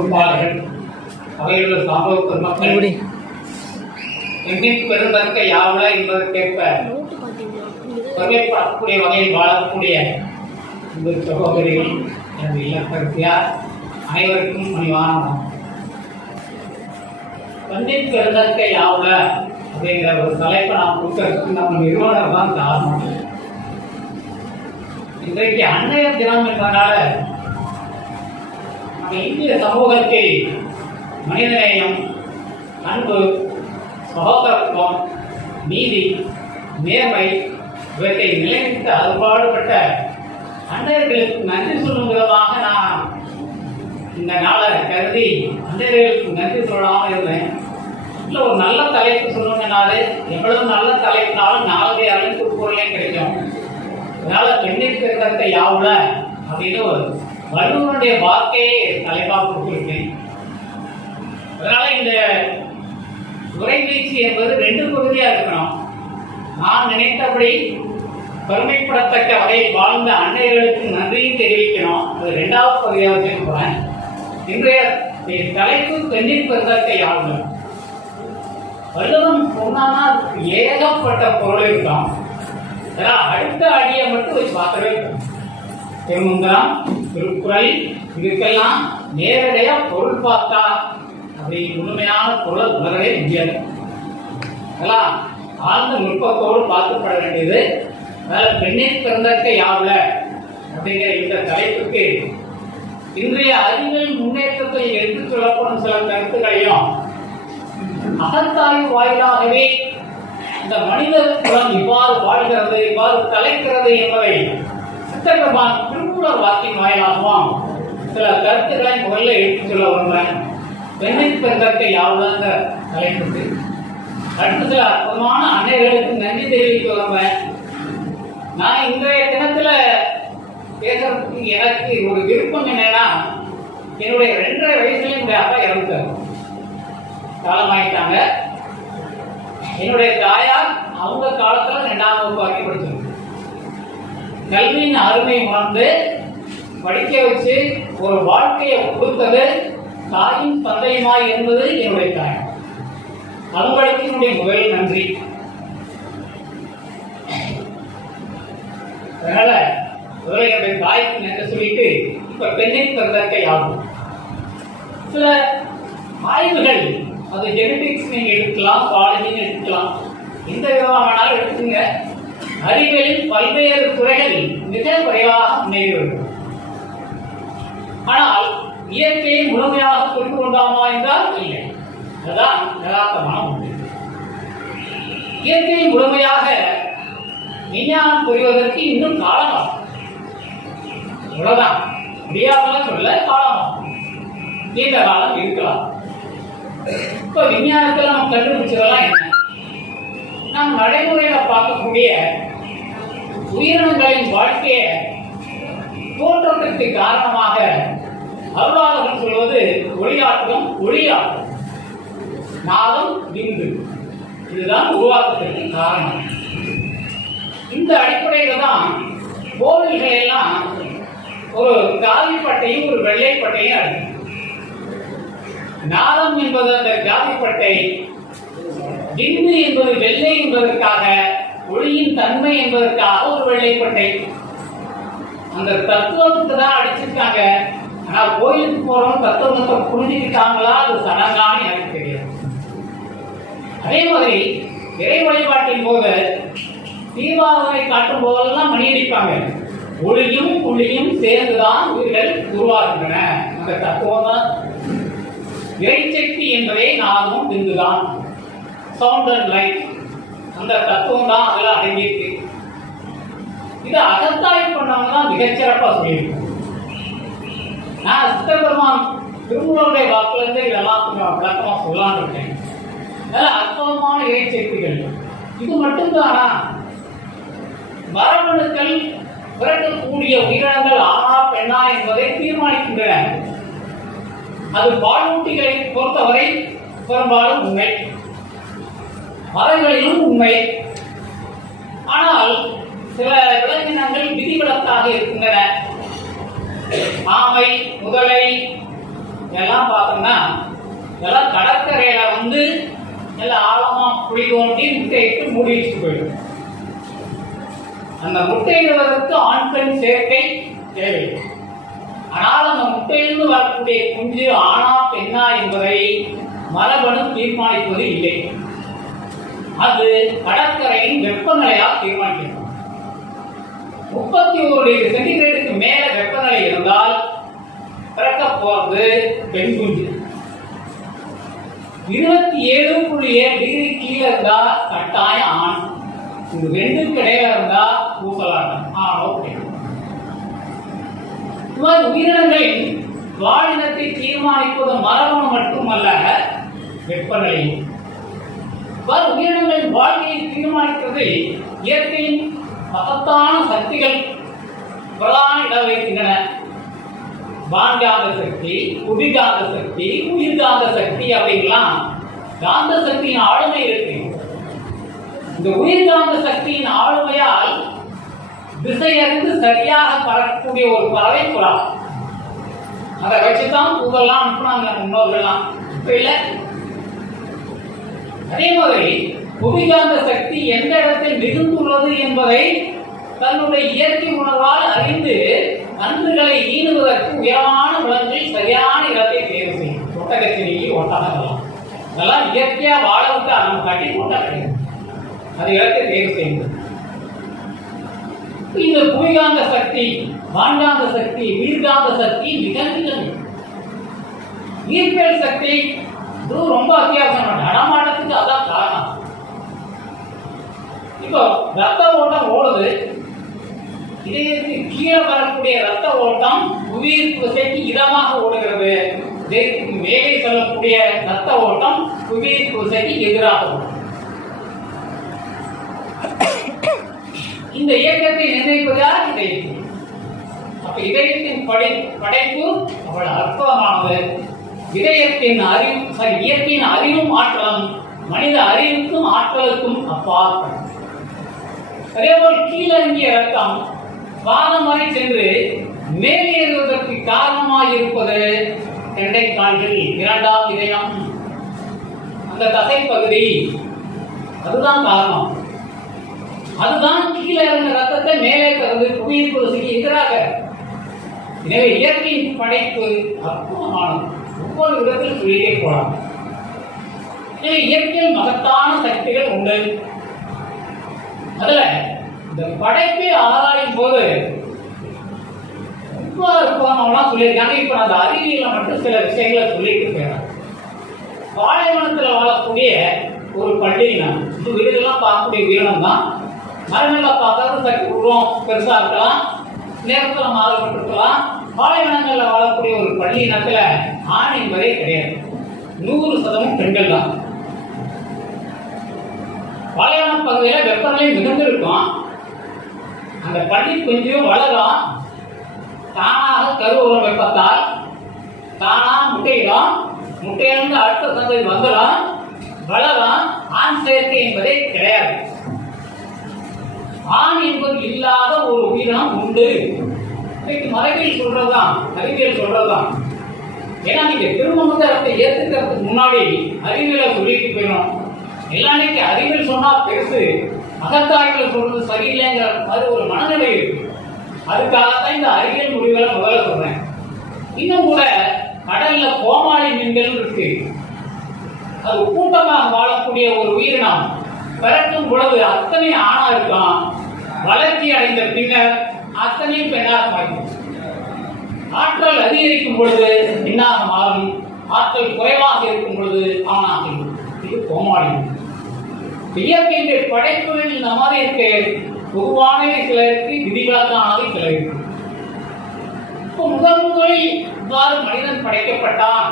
பொறுப்பாளர்கள் அவையுள்ள சமூக பெருமக்கள் பெருந்தற்க யாவுல என்பதற்கேற்ப பெருமைப்படக்கூடிய வகையில் வாழக்கூடிய இந்த சகோதரிகள் எனது இல்லக்கருத்தியார் அனைவருக்கும் பணிவான பெண்ணின் பெருந்தற்க யாவுல அப்படிங்கிற ஒரு தலைப்பை நாம் கொடுக்கறதுக்கு நம்ம நிறுவனர் தான் காரணம். இன்றைக்கு அன்னையர் தினம் என்பதனால நம்ம இந்திய சமூகத்தில் மனிதநேயம், அன்பு, சகோதரத்துவம், நீதி, நேர்மை இவற்றை நிலைநிறுத்த அறுபாடுபட்ட அன்னையர்களுக்கு நன்றி சொல்லும் விதமாக நான் இந்த நாளை கருதி அன்னையர்களுக்கு நன்றி சொல்லாமல் இருந்தேன். இல்லை ஒரு நல்ல தலைப்பு சொல்லணும்னாலே எவ்வளவு நல்ல தலைப்புனாலும் நாளை அழைப்பு பொருளே கிடைக்கும். அதனால பெண்ணின் பெருந்தற்க யாவுல அப்படின்னு ஒரு வள்ளுவனுடைய வாக்கையை தலைப்பாக கொடுத்திருக்கேன். அதனால இந்த உரைவீழ்ச்சி என்பது 2 பகுதியா இருக்கணும். நான் நினைத்தபடி பெருமைப்படத்தக்க வகையில் வாழ்ந்த அன்னையர்களுக்கு நன்றியும் தெரிவிக்கணும். அது 2வது பகுதியாக வச்சிருக்கிறேன். இன்றைய தலைப்பு பெண்ணின் பெருந்தற்க யாவுல. வள்ளுவன் சொன்னா ஏகப்பட்ட பொருள் இருக்கும். அடுத்த அடியை மட்டும் வச்சு பார்க்கவே இருக்கும். திருமந்திரம், திருக்குறள் இதுக்கெல்லாம் நேரடியா பொருள் பார்த்தா அப்படி முழுமையான பொருள் உணரவே முடியாது. அதெல்லாம் ஆழ்ந்த நுட்பத்தோடு பார்க்கப்பட வேண்டியது. அதனால பெண்ணின் பெருந்தற்க யாவுல அப்படிங்கிற இந்த தலைப்புக்கு இன்றைய அறிவியல் முன்னேற்றத்தில் எடுத்துச் சொல்லப்படும் சில கருத்துக்களையும் அகத்தாய்வு வாயிலாகவே இந்த மனித குலம் இவ்வாறு வாழ்கிறது, இவ்வாறு தலைக்கிறது என்பதை சித்தபெருமான் திருமூலர் வாக்கின் வாயிலாகவும் சில கருத்துக்களை முதல்ல எடுத்துச் சொல்ல வருகிறேன். பெண்ணின் பெருந்தற்க யாவுலங்கிற தலைப்புக்கு அடுத்த சில அற்புதமான அன்னையர்களுக்கு நன்றி தெரிவிக்க வருவேன். நான் இன்றைய தினத்துல பேசுறதுக்கு எனக்கு ஒரு விருப்பம் என்னன்னா, என்னுடைய 2.5 வயசுல என்னுடைய அப்பா இறந்துட்டார், காலமாயிட்டாங்க. என்னுடைய தாயார் அவங்க காலத்துல 2ஆம் வகுப்பு வரைக்கும் படிச்சிருக்கு. கல்வியின் அருமை உணர்ந்து படிக்க வச்சு ஒரு வாழ்க்கையை கொடுத்தது தாயும் தந்தையுமாய் என்பது என்னுடைய தாயார். அவங்களுக்கு என்னுடைய முதல் நன்றி. அதனால முதல்ல என்னுடைய தாய்க்கு நன்றி சொல்லிட்டு இப்ப பெண்ணின் பெருந்தற்க யாவுல சில ஆய்வுகள், அது ஜெனடிக்ஸ் நீங்க எடுக்கலாம், பாலினின்னு எடுக்கலாம், எந்த விதமாக வேணாலும் எடுத்துங்க. அறிவியலில் பல்வேறு துறைகள் மிக விரைவாக முன்னேறி வருகிறது. ஆனால் இயற்கையை முழுமையாக கொண்டு கொண்டாமா என்றால் இல்லை. அதுதான் யதார்த்தமான உண்மை. இயற்கையை முழுமையாக விஞ்ஞானம் புரிவதற்கு இன்னும் காலமாகும். அவ்வளவுதான், முடியாமல் சொல்ல காலமாகும், நீண்ட காலம் இருக்கலாம். இப்ப விஞ்ஞானத்தில் நம்ம கண்டுபிடிச்சதெல்லாம் என்ன? நாம் நடைமுறையில பார்க்கக்கூடிய உயிரினங்களின் வாழ்க்கைய தோற்றத்திற்கு காரணமாக அருளாளர்கள் சொல்வது ஒளியாற்றம், ஒளியாற்றம், நாதம், விந்து, இதுதான் உருவாக்கத்திற்கு காரணம். இந்த அடிப்படையில தான் கோவில்கள் எல்லாம் ஒரு காவி பட்டையும் ஒரு வெள்ளை பட்டையும் அடிக்கும். நாதம் என்பது அந்த காவிப்பட்டை, விந்து என்பது வெள்ளை என்பதற்காக, ஒளியின் தன்மை என்பதற்காக ஒரு வெள்ளைப்பட்டை. அந்த தத்துவத்துக்கு தான் அடிச்சிருக்காங்க. ஆனா கோயிலுக்கு போறோம் தத்துவத்தை புரிஞ்சுக்கிட்டாங்களா அது சடங்கான்னு எனக்கு தெரியாது. அதே மாதிரி இறை வழிபாட்டின் போது தீபாவளி காட்டும் போதெல்லாம் மணி அடிப்பாங்க. ஒளியும் புள்ளியும் சேர்ந்துதான் உயிர்கள் உருவாகின்றன. அந்த தத்துவம் தான் இறைசக்தி என்பதே நாமும் விந்துதான், சவுண்ட் அண்ட் லைட், அந்த தத்துவம் தான் அதில் அடங்கியிருக்கு. இதை அகத்தாய்வு பண்ணவங்க தான் மிகச்சிறப்பா சொல்லியிருக்கோம். நான் சித்தபெருமான் திருமூலருடைய வாக்குல இருந்து இதெல்லாம் கொஞ்சம் விளக்கமா சொல்லலான்னு இருக்கேன். நல்ல அற்புதமான இறைசக்திகள். இது மட்டும்தானா? மரபணுக்கள் பிறக்கக்கூடிய உயிரினங்கள் ஆனா பெண்ணா என்பதை தீர்மானிக்கின்றன. அது பாலூட்டிகளை பொறுத்தவரை பெரும்பாலும் உண்மை, மரங்களிலும் உண்மை. ஆனால் சில விலங்கினங்கள் விதிவிலக்காக இருக்கின்றன. ஆமை, முதலை, இதெல்லாம் பார்த்தோம்னா இதெல்லாம் கடற்கரையில வந்து எல்லாம் ஆழமா குழி தோண்டி முட்டையிட்டு மூடி வச்சுட்டு போயிடும். அந்த முட்டையிடுவதற்கு ஆண் பெண் சேர்க்கை தேவை. ஆனால் அந்த முட்டையிலிருந்து வரக்கூடிய குஞ்சு ஆணா பெண்ணா என்பதை மரபணு தீர்மானிப்பது இல்லை. அது கடற்கரையின் வெப்பநிலையால் தீர்மானிக்கிறது. 31 டிகிரி சென்டிகிரேடுக்கு மேல வெப்பநிலை இருந்தால் பிறக்க போறது பெண் குஞ்சு. 27.7 டிகிரி கீழே இருந்தா கட்டாயம் ஆண். இது ரெண்டுக்கு இடையில இருந்தா ஊசலாட்டம் ஆணோ பெண். உயிரினங்களின் வாழினத்தை தீர்மானிப்பது மரபணு மட்டுமல்ல, வெப்பநிலையும். உயிரினங்களின் வாழ்க்கையை தீர்மானிப்பது இயற்கையின் மகத்தான சக்திகள் பிரதான இடம் வைக்கின்றன. வான்காந்த சக்தி, புவிகாந்த சக்தி, உயிர்காந்த சக்தி அப்படிங்கலாம் காந்த சக்தியின் ஆளுமை இருக்கு. இந்த உயிர்காந்த சக்தியின் ஆளுமையால் திசையறிந்து சரியாக பறக்கக்கூடிய ஒரு பறவை புறா. அதை வச்சுதான் தூதெல்லாம் அனுப்புனாங்க முன்னோர்கள்லாம். இப்ப இல்ல. அதே மாதிரி புவிகாந்த சக்தி எந்த இடத்தில் மிகுந்துள்ளது என்பதை தன்னுடைய இயற்கை உணர்வால் அறிந்து கன்றுகளை ஈனுவதற்கு உயரமான விலங்குகள் சரியான இடத்தை தேர்வு செய்யும். ஒட்டகச்சினி, ஒட்டகம் இதெல்லாம் இயற்கையா வாழ விட்டு நம்ம கட்டி போட்டா கிடையாது. அது இடத்தை தேர்வு செய்யும். இந்த புவிகாந்த சக்தி, வான்காந்த சக்தி, உயிர்காந்த சக்தி மிக மிக ஈர்ப்பியல் சக்தி ரொம்ப அத்தியாவசியம். நடமாட்டத்துக்கு அதான் காரணம். இப்போ ரத்த ஓட்டம் ஓடுது. இதயத்துக்கு கீழே வரக்கூடிய ரத்த ஓட்டம் புவியீர்ப்பு விசைக்கு இதமாக ஓடுகிறது. இதயத்துக்கு மேலே செல்லக்கூடிய ரத்த ஓட்டம் புவியீர்ப்பு விசைக்கு எதிராக ஓடும். இந்த இயக்கத்தை நிர்ணயிப்பது யார்? இதயத்தில். அப்ப இதயத்தின் படைப்பு அவ்வளவு அற்புதமானது. இதயத்தின் அறிவு, இயற்கையின் அறிவும் ஆற்றலும் மனித அறிவுக்கும் ஆற்றலுக்கும் அப்பாற்படும். அதேபோல் கீழங்கிய ரத்தம் பாதம் வரை சென்று மேலேறுவதற்கு காரணமாக இருப்பது கெண்டைக்கால்கள், இரண்டாம் இதயம், அந்த தசைப்பகுதி. அதுதான் காரணம். அதுதான் கீழே இறங்க ரத்தத்தை மேலே தருவது புவியீர்ப்பு விசைக்கு எதிராக. எனவே இயற்கையின் படைப்பு அற்புதமானது. ஒவ்வொரு விதத்தில் சொல்லியே போலாம். இயற்கையில் மகத்தான சக்திகள் உண்டு. அதுல இந்த படைப்பை ஆராயும் போது ரொம்ப அற்புதமானலாம் சொல்லியிருக்காங்க. இப்ப அந்த அறிவியல மட்டும் சில விஷயங்களை சொல்லிட்டு போயிடறாங்க. பாலைவனத்தில் வாழக்கூடிய ஒரு பள்ளியினம், இது வீடுகள்லாம் பார்க்கக்கூடிய உயிரினம் தான். மரங்களில் பார்க்கறது சற்று உருவம் பெருசா இருக்கலாம், நேரத்தில் மாறுபட்டிருக்கலாம். பாலைவனங்களில் வாழக்கூடிய ஒரு பள்ளியினத்துல ஆண் என்பதே கிடையாது. 100% பெண்கள் தான். பாலைவன பகுதியில் வெப்பநிலை மிகுந்திருக்கும். அந்த பள்ளி கொஞ்சம் வளரும். தானாக கருவுறும் வெப்பத்தால் தானா முட்டையிடும். முட்டையிலிருந்து அடுத்த சந்ததி வந்துடும், வளரும். ஆண் சேர்க்கை என்பதே கிடையாது. ஆண் என்பது இல்லாத ஒரு உயிரினம் உண்டு. மரபியல் சொல்றதுதான், அறிவியல் சொல்றதுதான். ஏன்னா நீங்க திருமணத்தை ஏத்துக்கிறதுக்கு முன்னாடி அறிவியலை சொல்லிட்டு போயிடும். எல்லாருக்கும் அறிவியல் சொன்னா பெருசு, அகத்தாய்களை சொல்றது சரியில்லைங்கிற அது ஒரு மனநிலை இருக்கு. அதுக்காகத்தான் இந்த அறிவியல் முடிவுகளை முதல்ல சொல்றேன். இன்னும் கூட கடல்ல கோமாளி மீன்கள் இருக்கு. அது கூட்டமாக வாழக்கூடிய ஒரு உயிரினம். பிறக்கும் பொழுது அத்தனை ஆணா இருக்கும். வளர்ச்சி அடைந்த பின்னர் அத்தனையும் பெண்ணாக மாறும். ஆற்றல் அதிகரிக்கும் பொழுது பெண்ணாக மாறும். ஆற்றல் குறைவாக இருக்கும் பொழுது ஆணாக இருக்கும். இது கோமாளி. இயற்கையுடைய படைப்புகள் இந்த மாதிரி இருக்கு. பொதுவானவை சில இருக்கு, விதிவிலக்கானவை சில இருக்கு. இப்போ முதலில் இவ்வாறு மனிதன் படைக்கப்பட்டான்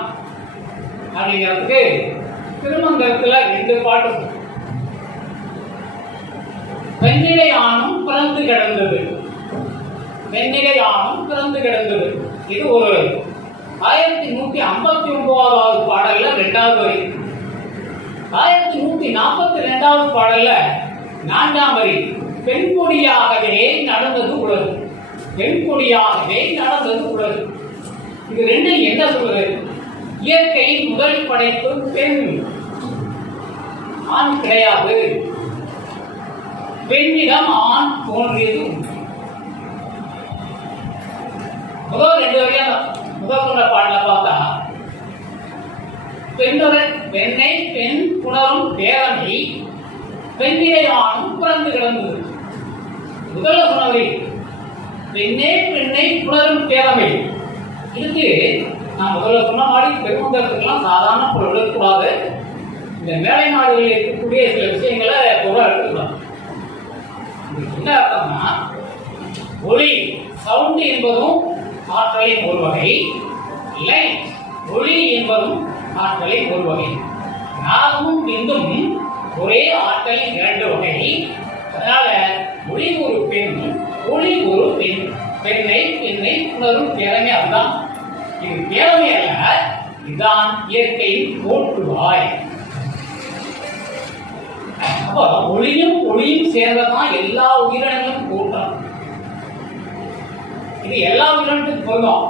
அப்படிங்கிறதுக்கு திருமந்திரத்துல 2 பாட்டு. பெண்ணிடை ஆணும் பிறந்து கிடந்தது. பெண்ணிடை ஆணும் பிறந்து கிடந்தது. இது ஒரு 1159வது பாடல்ல 2வது வரி. 1142வது பாடல்ல 4ஆம் வரி. பெண்கொடியாகவே நடந்தது உலகு. பெண்கொடியாகவே நடந்தது உலகு. இது ரெண்டும் என்ன சொல்றது? இயற்கையின் முதல் படைப்பு பெண், ஆண் கிடையாது. பெண்ணிடம் ஆண் தோன்றியது. முதல் 2 வரையும் முதல் சொன்ன பாடல பார்த்தா பெண்ணை பெண் புணரும் பேரமை பெண்ணிலை ஆணும் பிறந்து கிடந்தது. முதல்ல சொன்னவை பெண்ணை புணரும் பேரமை. இதுக்கு நான் முதல்ல சொன்ன மாதிரி பெருமந்தத்துக்கெல்லாம் சாதாரண பொருள் எடுக்கக்கூடாது. இந்த மேலை நாடுகளில் இருக்கக்கூடிய சில விஷயங்களை பொருளாக எடுத்துக்கலாம். என்ன அர்த்தம்னா, ஒளி சவுண்ட் என்பதும் ஆற்றலின் ஒரு வகை, லைட் ஒளி என்பதும் ஆற்றலின் ஒரு வகை. நாகமும் பிந்தும் ஒரே ஆற்றலின் 2 வகை. அதனால ஒளி ஒரு பெண், ஒளி ஒரு பெண். பெண்ணை உணரும் திறமை. அதுதான் இது திறமை அல்ல, இதுதான் இயற்கையின் போற்றுவாய். அப்போ ஒளியும் சேர்ந்ததான் எல்லா உயிரினங்களும் கூட்டம். இது எல்லா உயிரினத்துக்கும் பொருந்தும்.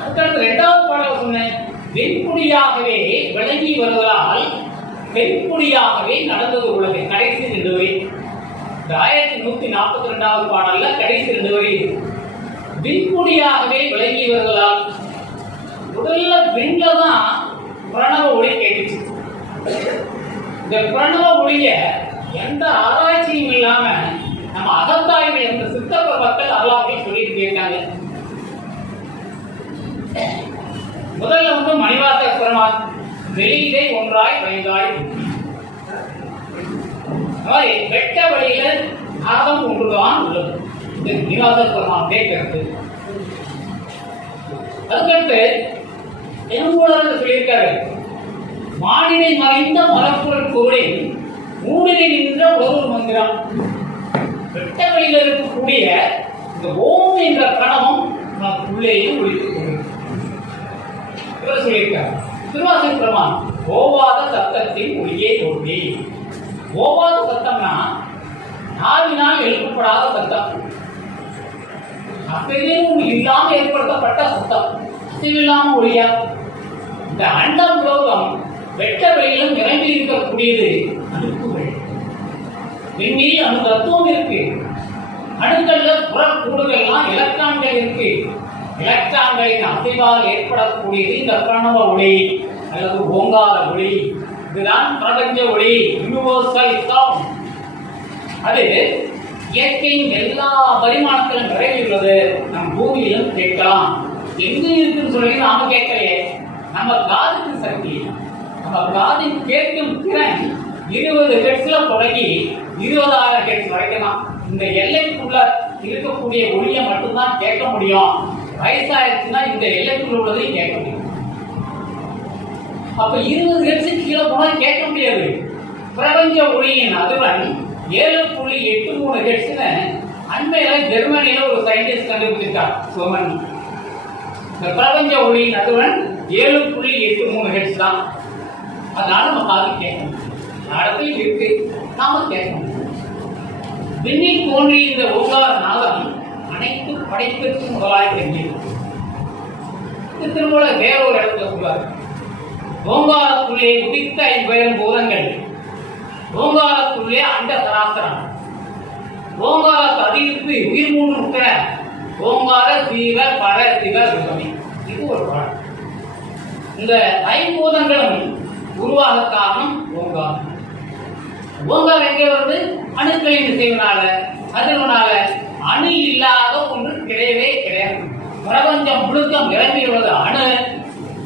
அதுக்கடுத்து 2வது பாடல் சொன்னேன், வெண்குடியாகவே விளங்கி வருவதால் பெண்குடியாகவே நடந்தது உலகு. கடைசி 2 வரி 1142வது பாடல்ல கடைசி 2 வரி விண்குடியாகவே விளங்கி வருவதால். முதல்ல விண்ல தான் பிரணவ ஒளி கேட்டுச்சு. இந்த பிரணவ ஒளிய எந்த ஆராய்ச்சியும் இல்லாம நம்ம அகத்தாய்வு என்ற சித்தப்ப மக்கள் வரலாற்றை சொல்லிட்டு போயிருக்காங்க. முதல்ல மணிவாசக பெருமாள் வெளியிலே ஒன்றாய் வைந்தாய். வெட்ட வழியில நாகம் ஒன்றுதான் உள்ளது. இது மணிவாசக பெருமாள் கேட்கிறது. அதுக்கடுத்து என்னோட சொல்லியிருக்காரு, மானினை மறைந்த மரப்பொருள் பொருளில் மூடினை நின்ற ஒரு மந்திரம். வெட்ட வழியில் இருக்கக்கூடிய இந்த ஓம் என்ற கணவம் உள்ளேயும் ஒழித்துக் கொண்டு இவர் சொல்லியிருக்கார். திருவாசக பெருமான் ஓவாத சத்தத்தின் ஒளியே தோன்றி. ஓவாத சத்தம்னா நாவினால் எழுப்பப்படாத சத்தம், அப்பெரும் இல்லாமல் ஏற்படுத்தப்பட்ட சத்தம், அசைவில்லாம ஒளியா. இந்த அண்டம் உலகம் வெட்ட வெளியிலும் நிரம்பி இருக்கக்கூடியது அணுக்குகள். விண்ணில் அணு தத்துவம் இருக்கு. அணுக்கள்ல புறக்கூடுகள்லாம் எலக்ட்ரான்கள் இருக்கு. எலக்ட்ரான்களின் அசைவால் ஏற்படக்கூடியது இந்த பிரணவ ஒளி அல்லது ஓங்கார ஒளி. இதுதான் பிரபஞ்ச ஒளி, யூனிவர்சல் சவுண்ட். அது இயற்கையின் எல்லா பரிமாணத்திலும் நிறைவுள்ளது. நம் பூமியிலும் கேட்கலாம். எங்க இருக்குன்னு சொல்லி நாம கேட்கலையே. நம்ம காதுக்கு சக்தி, நம்ம காதின் கேட்கும் திறன் 20 ஹெர்ட்ஸ்ல தொடங்கி 20,000 ஹெர்ட்ஸ் வரைக்கும் தான். இந்த எல்லைக்குள்ள இருக்கக்கூடிய ஒளியை மட்டும்தான் கேட்க முடியும். வயசாயிருச்சுன்னா இந்த எல்லைக்குள்ள உள்ளதையும் கேட்க முடியும். அப்ப 20 ஹெர்ட்ஸ் கீழே போனா கேட்க முடியாது. பிரபஞ்ச ஒளியின் அதிர்வெண் 7.83 ஹெர்ட்ஸ்னு அண்மையில ஜெர்மனியில ஒரு சயின்டிஸ்ட் கண்டுபிடிச்சிருக்கார், சோமன். இந்த பிரபஞ்ச ஒளியின் அதிர்வெண் 7.83 ஹெர்ட்ஸ் தான். அதனால நம்ம காது கேட்கணும். நடத்தையும் இருக்கு, நாம கேட்கணும். விண்ணில் தோன்றிய இந்த ஓங்கார நாதம் அனைத்து படைப்பிற்கும் முதலாய் தெரிஞ்சது. திரும்ப வேறொரு இடத்துல சொல்றாரு, ஓங்காரத்துள்ளே உதித்த 5000 பூதங்கள், ஓங்காரத்துள்ளே அண்ட சராசரம், ஓங்காரத்தை அதிர்த்து உயிர் மூன்று முக்கிற ஓங்கார சீவ பர சிவ சுகமி. இது ஒரு பாடம். இந்த 5பூதங்களும் உருவாக காரணம் ஓங்காரம். ஓங்காரம் எங்கே வருது? அணுக்களின் இசைவினால, அதிர்வனால. அணு இல்லாத ஒன்று கிடையவே கிடையாது. பிரபஞ்சம் முழுக்க நிரம்பியுள்ளது அணு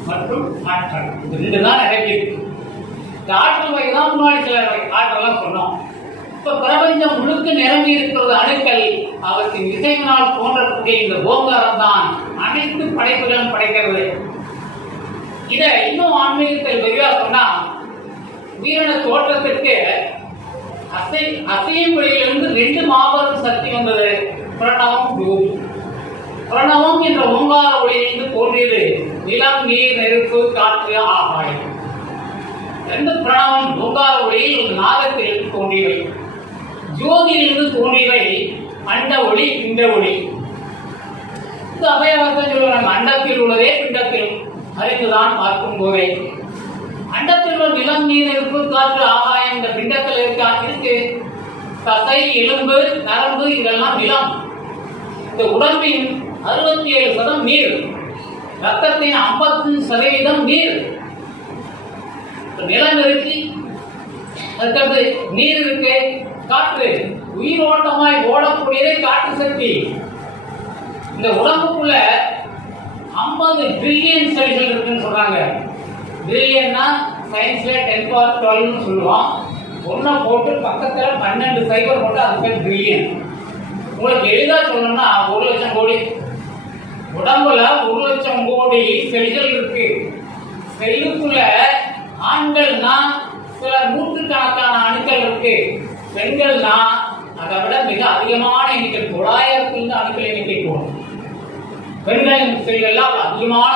மற்றும் ஆற்றல். இது 2 தான் நிரம்பி இருக்கு. இந்த ஆற்றல் வகை தான் முன்னாடி சில ஆற்றலாம் சொன்னோம். இப்ப பிரபஞ்சம் முழுக்க நிரம்பி இருக்கிறது அணுக்கள். அவற்றின் இசைவினால் தோன்றக்கூடிய இந்த ஓங்காரம் தான் அனைத்து படைப்புகளும் படைக்கிறது. இதை இன்னும் ஆன்மீகத்தில் விரிவா சொன்னா, உயிரின தோற்றத்திற்கு அசையும் வழியிலிருந்து 2 மாபெரும் சக்தி வந்தது. பிரணவம், ஜோதி. பிரணவம் என்ற ஓங்கார ஒளியிலிருந்து தோன்றியது நிலம், நீர், நெருப்பு, காற்று, ஆகாயம். 2 பிரணவம் ஓங்கார ஒளியில் ஒரு நாகத்தில் தோன்றியவை. ஜோதியிலிருந்து தோன்றியவை அண்ட ஒளி, பிண்ட ஒளி. இது அபயவர்த்தம் சொல்லுவாங்க. அண்டத்தில் உள்ளதே பிண்டத்திலும், அறிந்துதான் பார்க்கும் போதே அண்டத்தில் உள்ள நிலம், நீர், நெருப்பு, காற்று, ஆகாயம் இந்த பிண்டத்தில் இருக்கு. தசை, எலும்பு, நரம்பு இதெல்லாம் நிலம். இந்த உடம்பின் 67% நீர், ரத்தத்தின் 50% நீர். நிலம் இருக்கு, அதுக்கடுத்து நீர் இருக்கு, காற்று உயிரோட்டமாய் ஓடக்கூடியதே காற்று சக்தி. இந்த உடம்புக்குள்ள 50 பில்லியன் செல்கள் இருக்குன்னு சொல்றாங்க. பில்லியன்னா சயின்ஸ்ல 10^12 சொல்லுவோம். ஒன்றை போட்டு பக்கத்துல 12 சைபர் போட்டு அது பேர் பில்லியன். உங்களுக்கு எளிதா சொல்லணும்னா 1 லட்சம் கோடி. உடம்புல 1 லட்சம் கோடி செல்கள் இருக்கு. செல்லுக்குள்ள ஆண்கள்னா சில நூற்றுக்கணக்கான அணுக்கள் இருக்கு. பெண்கள்னா அதை விட மிக அதிகமான எண்ணிக்கை 900 அணுக்கள் எண்ணிக்கை போகும். பெண்களின் செல்கள்லாம் அதிகமான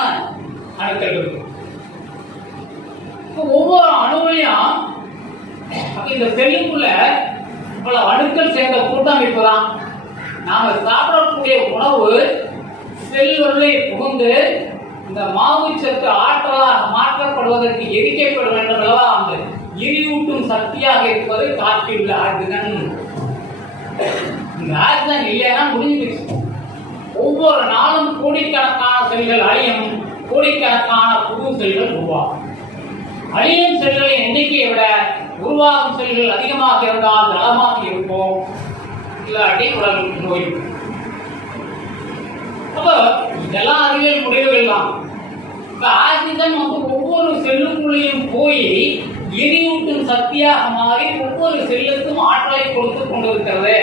அணுக்கள் இருக்கு. ஒவ்வொரு அணுவிலையும் இந்த செல்லுக்குள்ள பல அணுக்கள் சேர்ந்த கூட்டமைப்பு தான். நாம சாப்பிடக்கூடிய உணவு செல்லுள்ளே புகுந்து இந்த மாவு சத்து ஆற்றலாக மாற்றப்படுவதற்கு எரிக்கப்பட வேண்டும் அல்லவா? அந்த எரியூட்டும் சக்தியாக இருப்பது காற்றில் உள்ள ஆக்சிஜன். இந்த ஆக்சிஜன் இல்லைன்னா முடிஞ்சிருச்சு. ஒவ்வொரு நாளும் கோடிக்கணக்கான செல்கள் அழியும், கோடிக்கணக்கான புது செல்கள் உருவாகும். அழியும் செல்களின் எண்ணிக்கையை விட உருவாகும் செல்கள் அதிகமாக இருந்தால் நலமாக இருப்போம், இல்லாட்டி உடல் நோய். அப்ப இதெல்லாம் அறிவியல் முடிவுகள் தான். ஆக்சிஜன் ஒவ்வொரு செல்லுக்குள்ளேயும் போய் எரியூட்டும் சக்தியாக மாறி ஒவ்வொரு செல்லுக்கும் ஆற்றலை கொடுத்து கொண்டிருக்கிறது.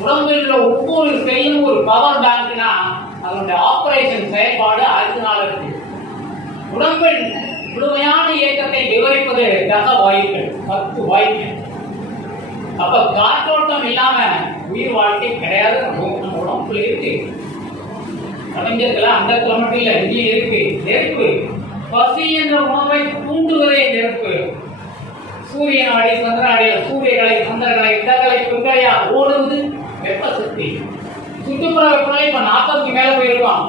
உடம்பில் உள்ள ஒவ்வொரு செல்லும் ஒரு பவர் பேங்க்னா அதனுடைய ஆபரேஷன் செயல்பாடு ஆக்சிஜனால இருக்கு. உடம்பின் முழுமையான இயக்கத்தை விவரிப்பது தச வாயுக்கள், 10 வாயுக்கள். அப்ப காற்றோட்டம் இல்லாம உயிர் வாழ்க்கை கிடையாது. நம்ம உடம்புல இருக்கு. கலைஞர்கள் அந்த கிலோமீட்டர் இல்ல, இங்கே இருக்கு. நெருப்பு, பசி என்ற உணவை தூண்டுவதே நெருப்பு. சூரிய நாடி, சந்திர நாடியில் சூரியகளை, சந்திரகளை, இடங்களை, பெண்களையா ஓடுவது வெப்ப சக்தி. சுற்றுப்புற வெப்பநிலை இப்ப 40க்கு மேல போயிருக்கோம்.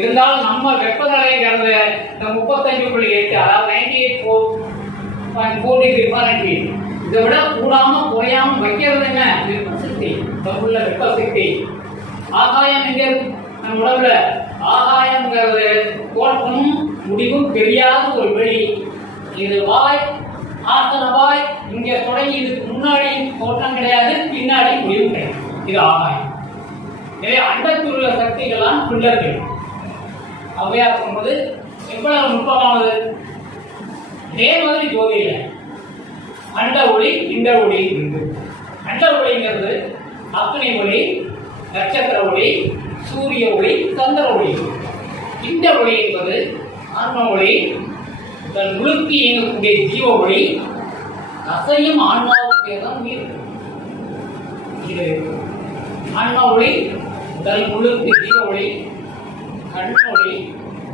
இருந்தாலும் நம்ம வெப்பநிலைங்கிறது இந்த 35.8, அதாவது 98.4 டிகிரி ஃபாரன்ஹீட். இதை விட கூடாம குறையாம வைக்கிறது என்ன? வெப்ப சக்தி. உள்ள வெப்ப சக்தி. ஆகாயம் எங்க நம்ம உடம்புல? ஆகாயம்ங்கிறது தோற்றமும் முடிவும் தெரியாத ஒரு வெளி. இது வாய், ஆசன வாய். இங்க தொடங்கி இதுக்கு முன்னாடி தோற்றம் கிடையாது, பின்னாடி முடிவு கிடையாது. இது ஆகாயம். எனவே அண்டத்தில் உள்ள சக்திகள்லாம் பிள்ளர்கள். அவையார் சொன்னது எவ்வளவு நுட்பமானது. இதே மாதிரி ஜோதியில அண்ட ஒளி, இந்த ஒளி இருக்கு. அண்ட ஒளிங்கிறது அக்னி ஒளி, நட்சத்திர ஒளி, சூரிய ஒளி, சந்திர ஒளி. இந்த ஒளி என்பது ஆன்ம ஒளி, தன் முழுக்கி இயங்கக்கூடிய ஜீவ ஒளி. அசையும் ஆன்மாவுக்கு தான் உயிர். இது ஆன்ம ஒளி, தன் முழுக்கு ஜீவ ஒளி, கண்ணொளி,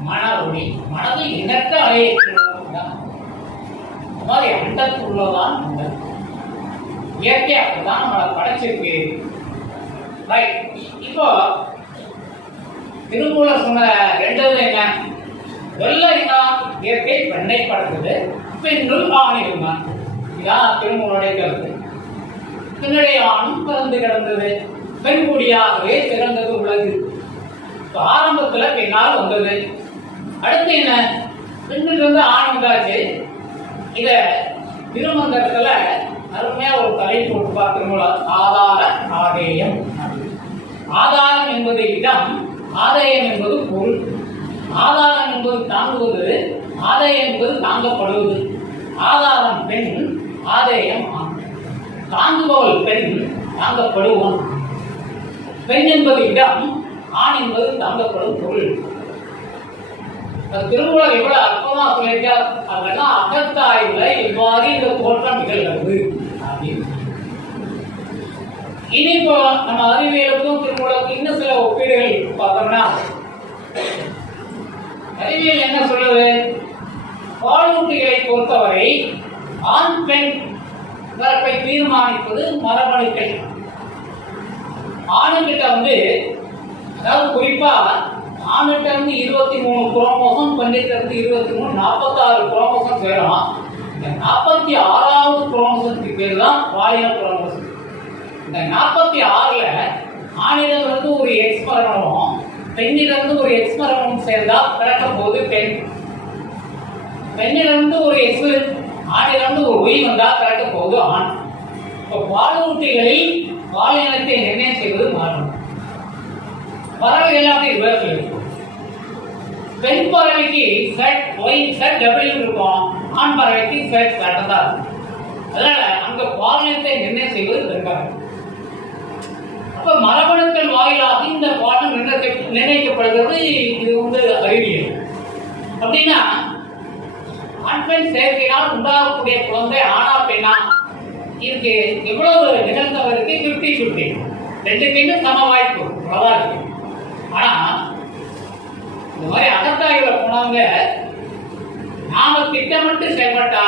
மன ஒளி. மனதை இணக்க அடையதான் மாதிரி அண்டத்துள்ளதான். இயற்கையாக தான் நம்மளை படைச்சிருக்கு. இப்போ திருமூலர் சொன்ன ரெண்டாவது என்ன? வெள்ளை இயற்கை பெண்ணை படைத்தது, பெண்கள் ஆணைகள் தான். இதான் திருமூலருடைய கருத்து. பின்னுடைய ஆணும் பிறந்து கிடந்தது, பெண்குடியாகவே பிறந்தது உலகு. ஆரம்பத்துல பெண்ணால் வந்தது. அடுத்து என்ன? பெண்ணுக்கு வந்து ஆண் வந்தாச்சு. இத திருமந்திரத்துல அருமையா ஒரு தலை போட்டு பார்க்கிறோம். ஆதார ஆதேயம். ஆதாரம் என்பது இடம், ஆதாயம் என்பது பொருள். ஆதாரம் என்பது தாங்குவது, ஆதாயம் என்பது தாங்கப்படுவது. ஆதாரம் பெண், ஆதாயம் ஆண். தாங்குபவள் பெண், தாங்கப்படுவோம். பெண் என்பது இடம், ஆண் என்பது தாங்கப்படும் பொருள். திருமூலர் எவ்வளவு அற்புதமா சொல்லியிருக்கார். அதெல்லாம் அகத்தாய்வுல இவ்வாறு இந்த தோற்றம் நிகழ்கிறது அப்படின்னு. இனி இப்போ நம்ம அறிவியலுக்கும் திருமூலருக்கும் இன்னும் சில ஒப்பீடுகள் பார்த்தோம்னா, அறிவியல் என்ன சொல்லுது? பாலூட்டிகளை பொறுத்தவரை ஆண் பெண் பிறப்பை தீர்மானிப்பது மரபணுக்கள். ஆணுகிட்ட வந்து, அதாவது குறிப்பா ஆணுட்ட இருந்து 23 குரோமோசோம், பெண்ணிட்ட இருந்து 23, 46 குரோமோசோம் சேரும். இந்த 46வது குரோமோசோத்துக்கு பேர் தான் பாலின குரோமோசோம். இந்த 46ல ஆணிலிருந்து ஒரு எக்ஸ் மரபணும், பெண்ணிலிருந்து ஒரு எக்ஸ் மரபணும் சேர்ந்தா பிறக்கும் போது பெண். பெண்ணிலிருந்து ஒரு எக்ஸ், ஆணிலிருந்து ஒரு ஒய் வந்தா பிறக்கும் போது ஆண். இப்போ பாலூட்டிகளில் பாலினத்தை நிர்ணயம் செய்வது மரபணு. பறவைகள் அப்படி ரிவர்ஸ் இருக்கும். பெண் பறவைக்கு செட் ஒய் செட் டபிள்யூ இருக்கும், ஆண் பறவைக்கு செட் செட் தான் இருக்கும். அதனால அங்க பாலினத்தை நிர்ணயம் செய்வது பெண்கள். அப்ப மரபணுக்கள் வாயிலாக இந்த பாடம் நிர்ணயிக்கப்படுகிறது. இது அறிவியல். அப்படின்னா ஆண் பெண் சேர்க்கையால் உண்டாகக்கூடிய குழந்தை ஆனா பெண்ணா இதுக்கு எவ்வளவு நிகழ்ந்தவ இருக்கு? 50-50, ரெண்டுக்குமே சம வாய்ப்பு அவ்வளவுதான் இருக்கு. ஆனா இந்த மாதிரி அகத்தாய்வுல போனவங்க நாம திட்டமிட்டு செயல்பட்டா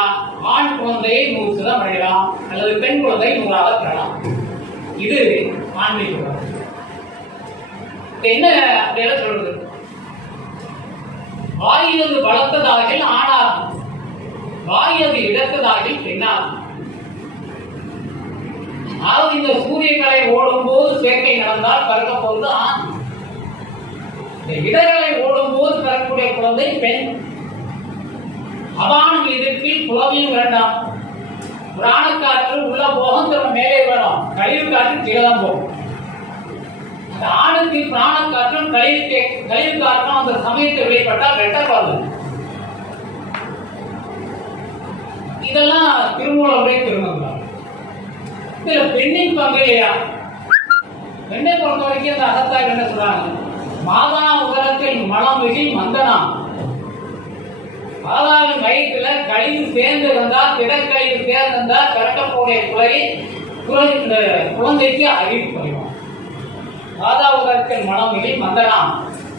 ஆண் குழந்தையை 100% அடையலாம், அல்லது பெண் குழந்தை 100ஆக பெறலாம். இது ஆன்மீக என்ன அப்படியெல்லாம் சொல்றது. வாயது வளர்த்ததாக ஆணாகும், வாயது இடத்ததாக பெண்ணாகும். அதாவது இந்த சூரியகளை ஓடும் போது சேர்க்கை நடந்தால் பிறக்க போவது ஆண், இந்த இடங்களை ஓடும் போது பிறக்கக்கூடிய குழந்தை பெண். அபானம் எதிர்ப்பில் புலவையும் வேண்டாம். பிராணக்காற்று உள்ள போகும், திரும்ப மேலே வேணும். கழிவு காற்று கீழே தான் போகும். அந்த ஆணுக்கு பிராணக்காற்றும் கழிவு காற்றும் அந்த சமயத்தை வெளிப்பட்டால் ரெட்டப்பாது. இதெல்லாம் திருமூலருடைய திருமணம். இதுல பெண்ணின் பங்கு இல்லையா? பெண்ணை பொறுத்த வரைக்கும் அந்த அகத்தாய்வு என்ன சொல்றாங்க? மாதா உதரத்தில் மலம் மிகில் மந்தனா. மாதாவின் வயிற்றுல கழிவு சேர்ந்து இருந்தா, திடக்கழிவு சேர்ந்து இருந்தா பிறக்கக்கூடிய குழந்தைக்கு அறிவு குறையும். மாதா உதரத்தில் மலம் மிகில் மந்தனாம்,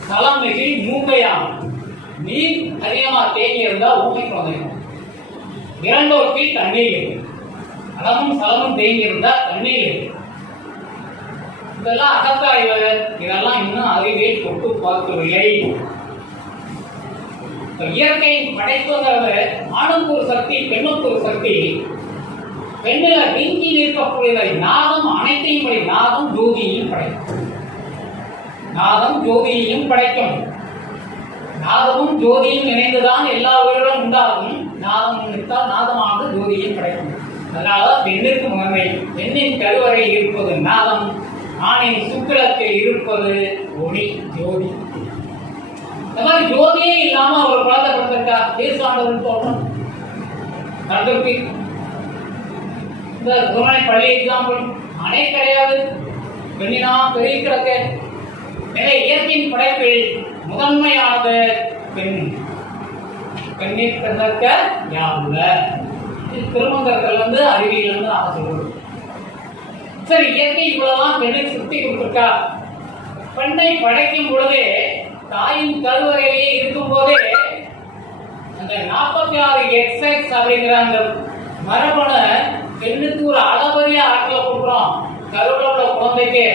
சலம் மிகில் மூக்கையாம். நீர் அதிகமா தேங்கி இருந்தா ஊமை குழந்தையும். இரண்டோருக்கு தண்ணீர், அளமும் சலமும் தேங்கி இருந்தா தண்ணீர். இதெல்லாம் அகத்தாய்வு. இதெல்லாம் இன்னும் அறிவியல் தொட்டு பார்க்கவில்லை. இயற்கையின் படைப்புங்கிறது ஆணுக்கு ஒரு சக்தி, பெண்ணுக்கு ஒரு சக்தி. பெண்ணில நீங்கி நிற்கக்கூடியதை நாதம் அனைத்தையும் படை. நாதம் ஜோதியையும் படைக்கும். நாதம் ஜோதியையும் படைக்கும். நாதமும் ஜோதியும் இணைந்துதான் எல்லா உயிர்களும் உண்டாகும். நாதம் நினைத்தால் நாதமானது ஜோதியையும் படைக்கும். அதனாலதான் பெண்ணிற்கு முதன்மை. பெண்ணின் கருவறை இருப்பது நாதம், ஆணின் சுக்கிலத்தில் இருப்பது ஒளி, ஜோதி. இந்த மாதிரி ஜோதியே இல்லாம அவர் குழந்தை கொடுத்திருக்கா? பேசாண்டவன் தோற்றம் நடந்திருக்கு. இந்த குருமனை பள்ளி எக்ஸாம்பிள் அணை கிடையாது, பெண்ணினா பெரிய கிடக்கு. எனவே இயற்கையின் படைப்பில் முதன்மையானது பெண். பெண்ணின் பிறக்க யாருல திருமங்கர்கள் அறிவியல் ஆக சொல்றது. சரி, இயற்கை இவ்வளவுதான் பெண்ணுக்கு சுத்தி கொடுத்திருக்கா. பெண்ணை படைக்கும் பொழுதே, தாயின் கருவறையிலே இருக்கும் போதே அந்த 46XX அப்படிங்கிற அந்த மரபணு பெண்ணுக்கு ஒரு அளவரிய ஆற்றலை கொடுக்குறோம். கருவுல உள்ள குழந்தைக்கு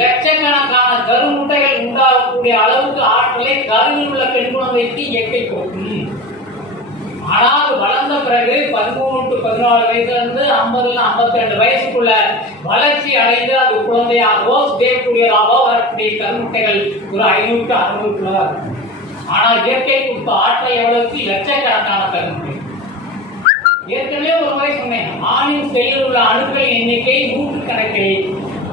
லட்சக்கணக்கான கருமுட்டைகள் உண்டாகக்கூடிய அளவுக்கு ஆற்றலை கருவில் உள்ள பெண் குழந்தைக்கு இயற்கை கொடுக்கும். ஆனால் வளர்ந்த பிறகு 13 to 14 வயசுல இருந்து 50 to 52 வயசுக்குள்ள வளர்ச்சி அடைந்து அது குழந்தையாகவோ சிதையக்கூடியதாகவோ வரக்கூடிய கருமுட்டைகள் ஒரு 500 to 600 இருக்கும். ஆனால் இயற்கை கொடுத்த ஆற்றல் எவ்வளவுக்கு? லட்சக்கணக்கான கருமுட்டை. ஏற்கனவே ஒரு முறை சொன்னேன், ஆணின் செல்லில் உள்ள அணுக்களின் எண்ணிக்கை 100 கணக்கில்,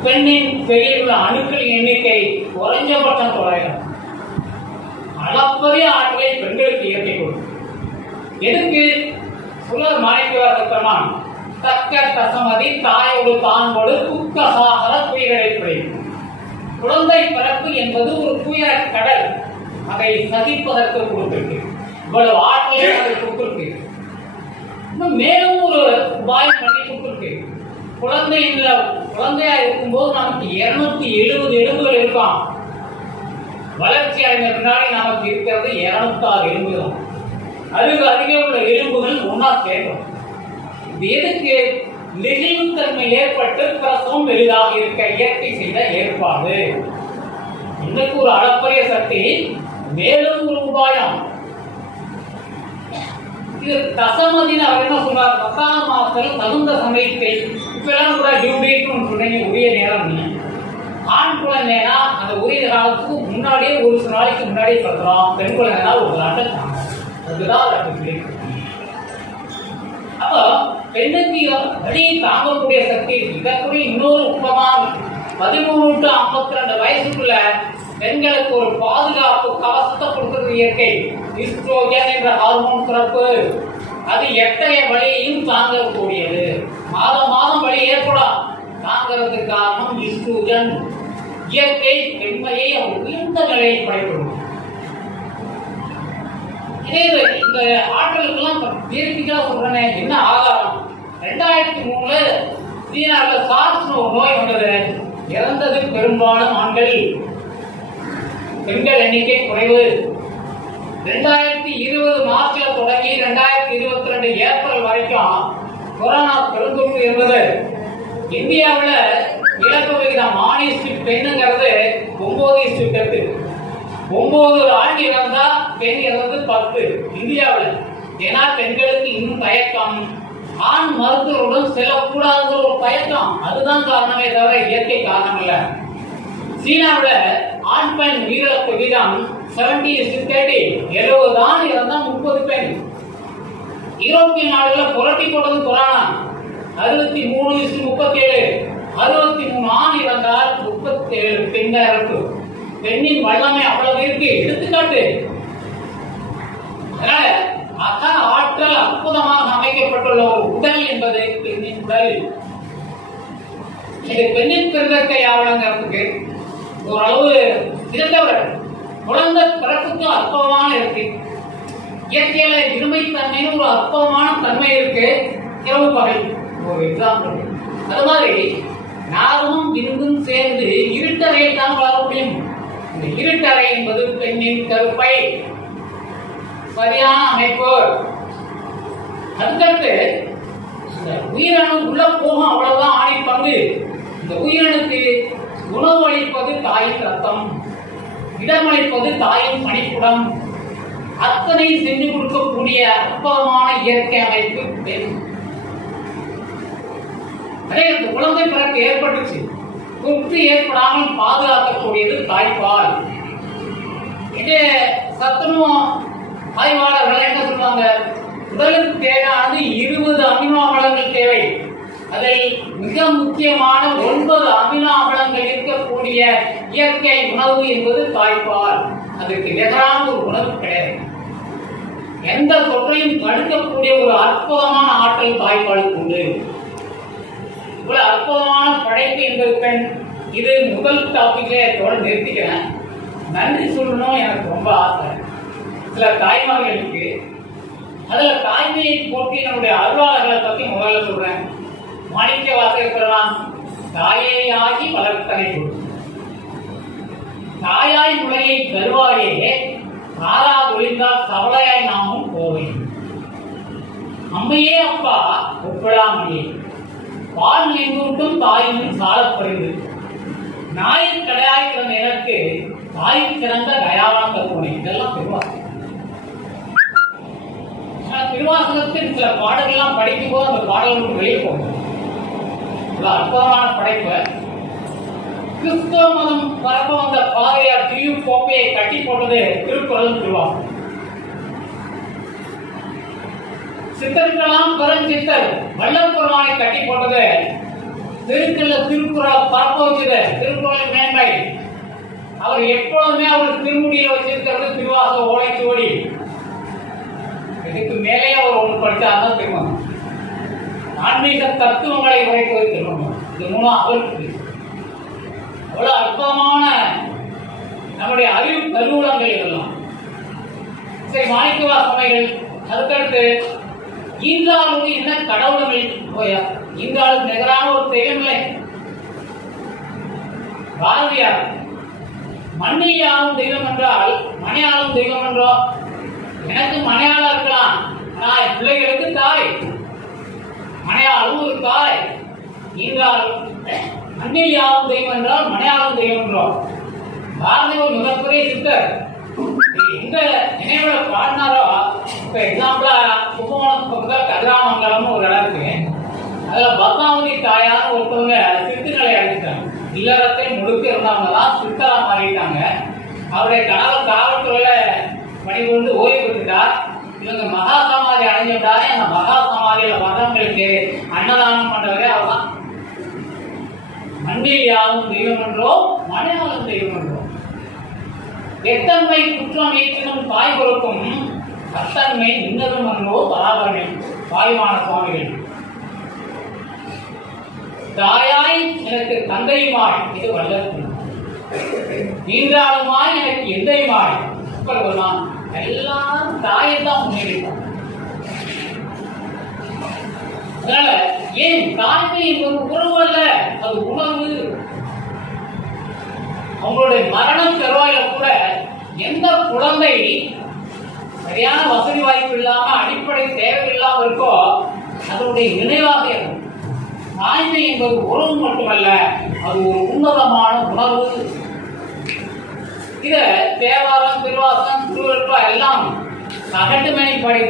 பெண்ணின் செல்லில் உள்ள அணுக்களின் எண்ணிக்கை குறைஞ்சபட்சம் 900. அளப்பரிய ஆற்றலை பெண்களுக்கு இயற்கை கொடுக்கும். எதுக்கு? சுலர் மாணிக்கவாசத்தமான் தக்க தசமதி தாயோடு தானோடு துக்க சாகர துயரை. குழந்தை பிறப்பு என்பது ஒரு துயர கடல். அதை சகிப்பதற்கு கொடுத்திருக்கு. இவ்வளவு ஆற்றலை அதை கொடுத்திருக்கு. இன்னும் மேலும் ஒரு உபாயம் பண்ணி கொடுத்திருக்கு. குழந்தையா இருக்கும்போது நமக்கு 270 எலும்புகள் இருக்கும். வளர்ச்சி அடைந்த பின்னாடி நமக்கு இருக்கிறது 206 எலும்பு தான். அதுக்கு அதிகம் உள்ள எலும்புகள் ஒன்னா சேர்க்கும். இது எதுக்கு? நெகிழ்வுத்தன்மை ஏற்பட்டு பிரசவம் எளிதாக இருக்க இயற்கை செய்த ஏற்பாடு. இன்னைக்கு ஒரு அளப்பரிய சக்தி, மேலும் ஒரு உபாயம். இது தசமதின்னு அவர் என்ன சொல்றாரு, 10ஆம் மாதத்தில் தகுந்த சமயத்தில், இப்ப எல்லாம் கூட டியூ டேட்னு சொன்னீங்க, உரிய நேரம் இல்லை. ஆண் குழந்தைனா அந்த உரிய காலத்துக்கு முன்னாடியே ஒரு சில நாளைக்கு முன்னாடியே படுத்துறோம். பெண் குழந்தைனா ஒரு நாட்கள் அதுதான் அப்போ பெண்ணுக்கு வழியை தாங்கக்கூடிய சக்தி இருக்கு. இதற்குரிய இன்னொரு உப்பமான 13 to 52 வயசுக்குள்ள பெண்களுக்கு ஒரு பாதுகாப்பு கவசத்தை கொடுக்கிறது இயற்கை. ஈஸ்ட்ரோஜன் என்ற ஹார்மோன் சுரப்பு, அது எட்டய வழியையும் தாங்கக்கூடியது. மாதம் மாதம் வழி ஏற்படும், தாங்கிறதுக்கு காரணம் ஈஸ்ட்ரோஜன். இயற்கை பெண்மையை உயர்ந்த நிலையில் படைத்துள்ளது. இந்த ஆற்றலுக்கெல்லாம் இயற்கையா சொல்றேன். என்ன ஆதாரம்? 2003 சீனாவில் சார்ஸ் ஒரு நோய் வந்தது. இறந்தது பெரும்பாலும் ஆண்கள், பெண்கள் எண்ணிக்கை குறைவு. 2020 மார்ச்ல தொடங்கி 2022 ஏப்ரல் வரைக்கும் கொரோனா பெருந்தொற்று இருந்தது. இந்தியாவில் இறப்பு விகிதம் ஆணிஸ்ட் பெண்ணுங்கிறது 9:10. 9 ஆண்டு இறந்தா பெண் இறந்தது 10 இந்தியாவில். ஏன்னா பெண்களுக்கு இன்னும் தயக்கம், ஆண் மருத்துவருடன் செல்லக்கூடாதுங்கிற ஒரு தயக்கம். அதுதான் காரணமே தவிர இயற்கை காரணம் இல்ல. சீனாவில் ஆண் பெண் உயிரிழப்பு வீதம் 70:30. 70 ஆண் இறந்தா 30 பெண். யூரோப்பிய நாடுகளில் புரட்டி போட்டது கொரோனா. 63:37. 63 ஆண் இறந்தால் 37 பெண் இறப்பு. பெண்ணின் வல்லமை அவ்வளவு இருக்கு. எடுத்துக்காட்டு. அதனால அத்தனை ஆற்றல் அற்புதமாக அமைக்கப்பட்டுள்ள ஒரு உடல் என்பது பெண்ணின் உடல். இது பெண்ணின் பிறக்க யாவலங்கிறதுக்கு ஓரளவு சிறந்தவர். குழந்தை பிறப்புக்கு அற்புதமான இருக்கு. இயற்கையில இருமைத்தன்மைன்னு ஒரு அற்புதமான தன்மை இருக்கு. இரவு பகல் ஒரு எக்ஸாம்பிள். அது மாதிரி நாகமும் விருந்தும் சேர்ந்து இருட்டறையை தான் வளர முடியும். இந்த இருட்டறை என்பது பெண்ணின் கருப்பை, சரியான அமைப்பு. அதுக்கடுத்து இந்த உயிரணு உள்ள போகும், அவ்வளவுதான் ஆணை பங்கு. இந்த உயிரணுக்கு உணவு அளிப்பது தாயின் ரத்தம், இடமளிப்பது தாயின் பணிப்புடம், அத்தனை செஞ்சு கொடுக்கக்கூடிய அற்புதமான இயற்கை அமைப்பு பெண். அதே இந்த குழந்தை பிறப்பு ஏற்பட்டுச்சு, தொற்று ஏற்படாமல் பாதுகாக்கக்கூடியது தாய்ப்பால். இது சத்துணவு ஆய்வாளர்கள் என்ன சொல்லுவாங்க, உடலுக்கு தேவையானது 20 அமினோ அமிலங்கள் தேவை. அதில் மிக முக்கியமான 9 அமினோ அமிலங்கள் இருக்கக்கூடிய இயற்கை உணவு என்பது தாய்ப்பால். அதுக்கு நிகரான ஒரு உணவு கிடையாது. எந்த தொற்றையும் தடுக்கக்கூடிய ஒரு அற்புதமான ஆற்றல் தாய்ப்பாலுக்கு உண்டு. இவ்வளவு அற்புதமான படைப்பு என்பது பெண். இது முதல் டாபிக்கே தொடர்ந்து நிறுத்திக்கிறேன். நன்றி சொல்லணும் எனக்கு ரொம்ப ஆசை. சில தாய்மார்களுக்கு அதுல தாய்மையை போட்டி நம்முடைய அருளாளர்களை பத்தி முதல்ல சொல்றேன். மாணிக்க வாசகர் சொல்லலாம், தாயே ஆகி வளர்த்தனை கொடு, தாயாய் முளையை தருவாயே, தாரா ஒளிந்தால் சவளையாய் நாமும் போவே. அம்மையே அப்பா ஒப்பிடாமையே, பால் நின்றுட்டும் தாயின் சாலப்பறிந்து, நாயின் கடையாய் கிடந்த எனக்கு தாய்க்கு சிறந்த தயாவான கற்பனை. இதெல்லாம் திருவாசகம். திருவாசகத்தின் சில பாடல்கள்லாம் படிக்கும் போது அந்த பாடல்களுக்கு வெளியே போகும். அற்புதமான படைப்பு. கிறிஸ்தவ மதம் பரப்ப வந்த பாதையார் திரு கோப்பையை கட்டி போட்டது திருக்குறள், திருவாசகம். சித்தர்களாம் பெருஞ்சித்தர் வல்லபெருமானை கட்டி போட்டது திருக்குறள் பரப்ப வச்சது திருக்குறளின் மேன்மை. அவர் எப்பொழுதுமே அவர் திருமுடியில வச்சிருக்கிறது திருவாசக ஓலைச்சுவடி. இதுக்கு மேலே அவர் ஒன்று படித்தால்தான் திருமணம். ஆன்மீக தத்துவங்களை உரைப்பது திருமணம். இது மூலம் அவருக்கு அவ்வளவு அற்புதமான நம்முடைய அறிவு கருவூலங்கள் இதெல்லாம். சரி, மாணிக்கவா சமைகள். அதுக்கடுத்து ஈன்றாளுக்கு என்ன கடவுளங்கள் போயா, ஈன்றாளுக்கு நிகரான ஒரு தெய்வமில்லை. பாரதியார் மண்ணில் யாரும் தெய்வம் என்றால் மனையாளும் தெய்வம் என்றோ. எனக்கு மனையாளா இருக்கலாம், ஆனா என் பிள்ளைகளுக்கு தாய். மனையாளும் ஒரு தாய். மண்ணில் யாரும் தெய்வம் என்றால் மனையாளும் தெய்வம் என்றோ. பாரதி ஒரு மிகப்பெரிய சித்தர். எங்க நினைவுல பாடினாரோ, இப்ப எக்ஸாம்பிளா கும்பகோணம் பக்கத்துல கதிராமங்கலம்னு ஒரு இடம் இருக்கு. அதுல பத்மாவதி தாயார் ஒருத்தவங்க சித்துக்களை அடைஞ்சிட்டாங்க. இல்லறத்தை முழுக்க இருந்தவங்க தான் சித்தரா மாறிட்டாங்க. அவருடைய கணவர் காவல்துறையில பணிபுரிந்து ஓய்வு பெற்றுட்டார். இவங்க மகா சமாதி அடைஞ்சிட்டாரு. அந்த மகா சமாதியில வர்றவங்களுக்கு அன்னதானம் பண்றவரே அவர்தான். மண்ணில் யாவும் தெய்வம் என்றோ மனையாலும் தெய்வம் என்றோ, எத்தன்மை குற்றம் ஏற்றினும் தாய் கொடுக்கும் அத்தன்மை இன்னதும் என்றோ பராபரணி வாயுமான சுவாமிகள். தாயாய் எனக்கு தந்தையுமாய், இது வல்லது. ஈன்றாளுமாய் எனக்கு எந்தையுமாய். எல்லாரும் தாயை தான் முன்னேறிட்டாங்க. அதனால ஏன் தாய்மை என்பது உறவு அல்ல, அது உணர்வு. அவங்களுடைய மரணம் தருவாயில கூட எந்த குழந்தை சரியான வசதி வாய்ப்பு இல்லாம அடிப்படை தேவை இல்லாம இருக்கோ அதனுடைய நினைவாக இருக்கும். தாய்மை என்பது உறவு மட்டுமல்ல, அது ஒரு உன்னதமான உணர்வு. இத தேவாரம், திருவாசகம், திருவள்ளுவா எல்லாம் சகட்டுமணி படை.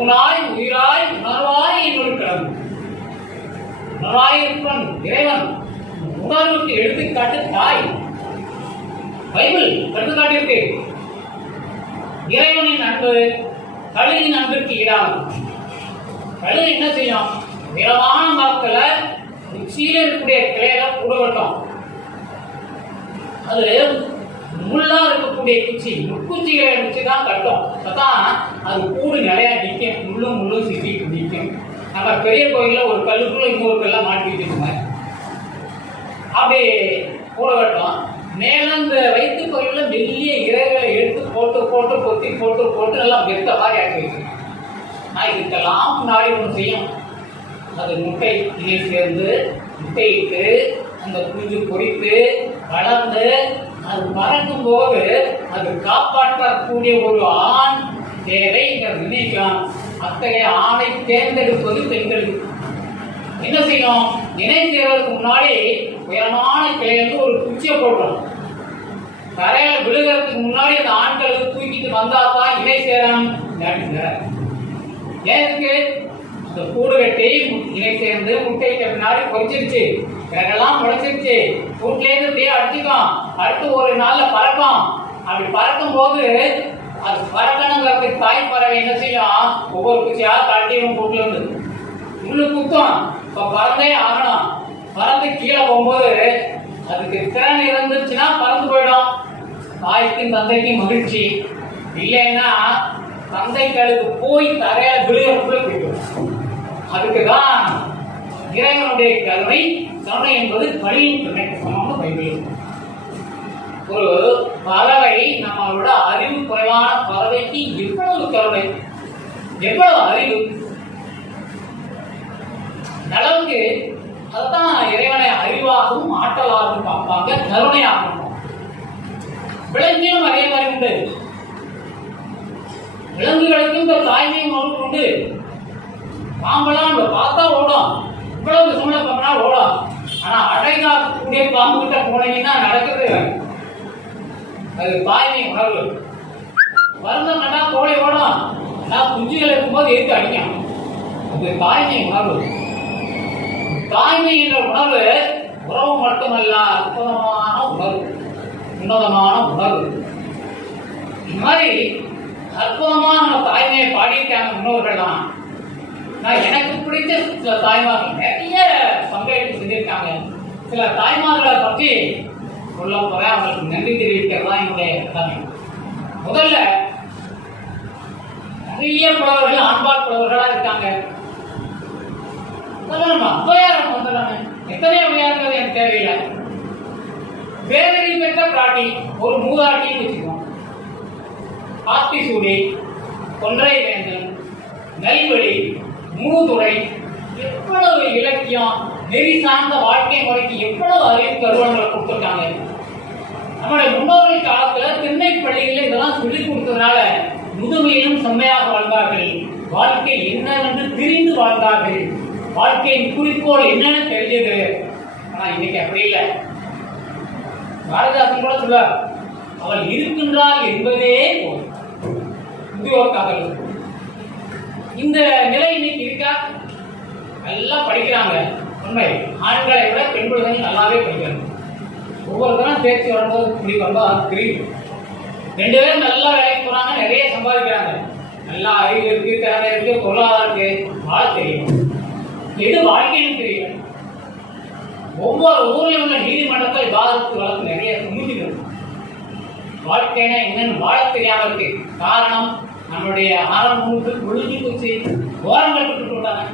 உனாய் உயிராய் உணர்வாய் என்னுள் கிடந்து. உணர்வாய் இருப்பன் இறைவன். உணர்வுக்கு எடுத்துக்காட்டு தாய். பைபிள் எடுத்துக்காட்டிருக்கு. இறைவனின் அன்பு கழுகின் அன்பிற்கு ஈடாகும். கழுகு என்ன செய்யும்? உயரமான மரத்துல உச்சியில இருக்கக்கூடிய கிளையில கூடவட்டும். அது முள்ளா இருக்கக்கூடிய குச்சி, முக்குச்சிகளை வச்சுதான் கட்டும். அதான் அது கூடு நிலையா நிற்கும். முள்ளும் சிக்கிட்டு நிற்கும். நம்ம பெரிய கோயில ஒரு கல்லுக்குள்ள இன்னொரு கல்ல மாட்டிக்கிட்டு அப்படி கூட கட்டும். மேல இந்த வயிற்று கோயில மெல்லிய இறைகளை எடுத்து போட்டு போட்டு கொத்தி போட்டு போட்டு நல்லா வெத்த மாதிரி ஆக்கி வைக்கணும். நான் இதுக்கெல்லாம் முன்னாடி ஒன்று செய்யும். அது முட்டை இணை சேர்ந்து முட்டையிட்டு அந்த குஞ்சு பொறித்து வளர்ந்து அது பறக்கும் போது அது காப்பாற்றக்கூடிய ஒரு ஆண் தேவை நினைக்கலாம். அத்தகைய ஆணை தேர்ந்தெடுப்பது பெண்களுக்கு. என்ன செய்யணும்? இணை சேர்வதற்கு முன்னாடி உயரமான கிளையிலிருந்து ஒரு குச்சியை போடுறோம். கரையில விழுகிறதுக்கு முன்னாடி அந்த ஆண்களுக்கு தூக்கிட்டு வந்தாதான் இணை சேரணும். ஏன் இந்த கூடு கட்டி இணை சேர்ந்து முட்டைக்கு பின்னாடி பொறிச்சிருச்சு, பிறகெல்லாம் முளைச்சிருச்சு. கூட்டிலேருந்து அப்படியே அடிச்சுக்கும். அடுத்து ஒரு நாள்ல பறக்கும். அப்படி பறக்கும் போது அது பறக்கணுங்கிறதுக்கு தாய் பறவை என்ன செய்யும்? ஒவ்வொரு குச்சியா கட்டிடும். கூட்டுல இருந்து முள்ளு குத்தும். இப்ப பறந்தே ஆகணும். பறந்து கீழே போகும்போது அதுக்கு திறன் இருந்துச்சுன்னா பறந்து போயிடும். தாய்க்கும் தந்தைக்கும் மகிழ்ச்சி. இல்லைன்னா தந்தைகளுக்கு போய் தரையில விழுகிறதுக்குள்ள போயிடும். அதுக்குதான் இறைவனுடைய கருணை. கருணை என்பது பலியின் கருணைக்கு சமம்னு பைபிள். ஒரு பறவை, நம்மளோட அறிவு குறைவான பறவைக்கு எவ்வளவு கருணை, எவ்வளவு அறிவு. அளவுக்கு அதுதான் இறைவனை அறிவாகவும் ஆற்றலாகவும் பார்ப்பாங்க, கருணையாகவும். விலங்கிலும் அதே மாதிரி உண்டு. விலங்குகளுக்கும் இந்த தாய்மையும் அவருக்கு உண்டு. பாம்பெல்லாம் பார்த்தா ஓடும். இவ்வளவு சூழ்நிலை பண்ணா ஓடும். ஆனா அடைகாக்கக்கூடிய பாம்பு கிட்ட போனீங்கன்னா நடக்குது. அது தாய்மை உணர்வு. வருந்தம்னா கோழி ஓடும். ஆனா குஞ்சுகள் இருக்கும்போது எடுத்து அடிக்கும். அது தாய்மை உணர்வு. தாய்மை என்ற உணர்வு உறவு மட்டுமல்ல, அற்புதமான உணர்வு, உன்னதமான உணர்வு. இந்த மாதிரி அற்புதமா நம்ம தாய்மையை பாடியிருக்காங்க முன்னோர்கள் தான். நான் எனக்கு பிடித்த சில தாய்மார்கள் நிறைய பங்களிப்பு செஞ்சிருக்காங்க. சில தாய்மார்களை பற்றி சொல்ல போறேன். அவங்களுக்கு நன்றி தெரிவிக்கிறதா என்னுடைய கடமை. முதல்ல நிறைய புலவர்கள் ஆண்பால் புலவர்களா இருக்காங்க. அவ்வையாரம் வந்துடுறாங்க. எத்தனை அவ்வையார்கள் எனக்கு தேவையில்லை. வேதனை பெற்ற பிராட்டி, ஒரு மூதாட்டின்னு வச்சுக்கோம். ஆத்திசூடி, கொன்றை வேந்தன், நெல்வெளி, மூதுரை, எவ்வளவு இலக்கியம், நெறி சார்ந்த வாழ்க்கை முறைக்கு எவ்வளவு அறிவு கருவங்களை கொடுத்துருக்காங்க. நம்முடைய முன்னோர்கள் காலத்துல திண்ணை பள்ளிகளில் இதெல்லாம் சொல்லிக் கொடுத்ததுனால முதுமையிலும் செம்மையாக வாழ்ந்தார்கள். வாழ்க்கை என்னவென்று தெரிந்து வாழ்ந்தார்கள். வாழ்க்கையின் குறிக்கோள் என்னன்னு தெரிஞ்சது. ஆனா இன்னைக்கு அப்படி இல்லை. பாரதிதாசன் கூட சொல்றார், அவள் இருக்கின்றாள் என்பதே போதும். இது ஒரு காதல். இந்த நிலை இன்னைக்கு இருக்கா? நல்லா படிக்கிறாங்க, உண்மை. ஆண்களை விட பெண் குழந்தைகள் நல்லாவே படிக்கிறாங்க. ஒவ்வொருத்தரும் தேர்ச்சி வரும்போது இப்படி வரும்போது அது தெரியும். 2 பேரும் நல்லா வேலைக்கு போறாங்க, நிறைய சம்பாதிக்கிறாங்க, நல்லா அறிவு இருக்கு, திறமை இருக்கு, பொருளாதாரம் இருக்கு, வாழ தெரியும். எது வாழ்க்கைன்னு தெரியல. ஒவ்வொரு ஊரில் உள்ள நீதிமன்றத்தை விவாதத்து வழக்கு நிறைய முடிஞ்சுக்கிறது. வாழ்க்கைனா என்னன்னு வாழ தெரியாம இருக்கு. காரணம், நம்மளுடைய ஆரம்பத்து ஒழுங்கி போச்சு, ஓரங்கள் விட்டு விட்டாங்க.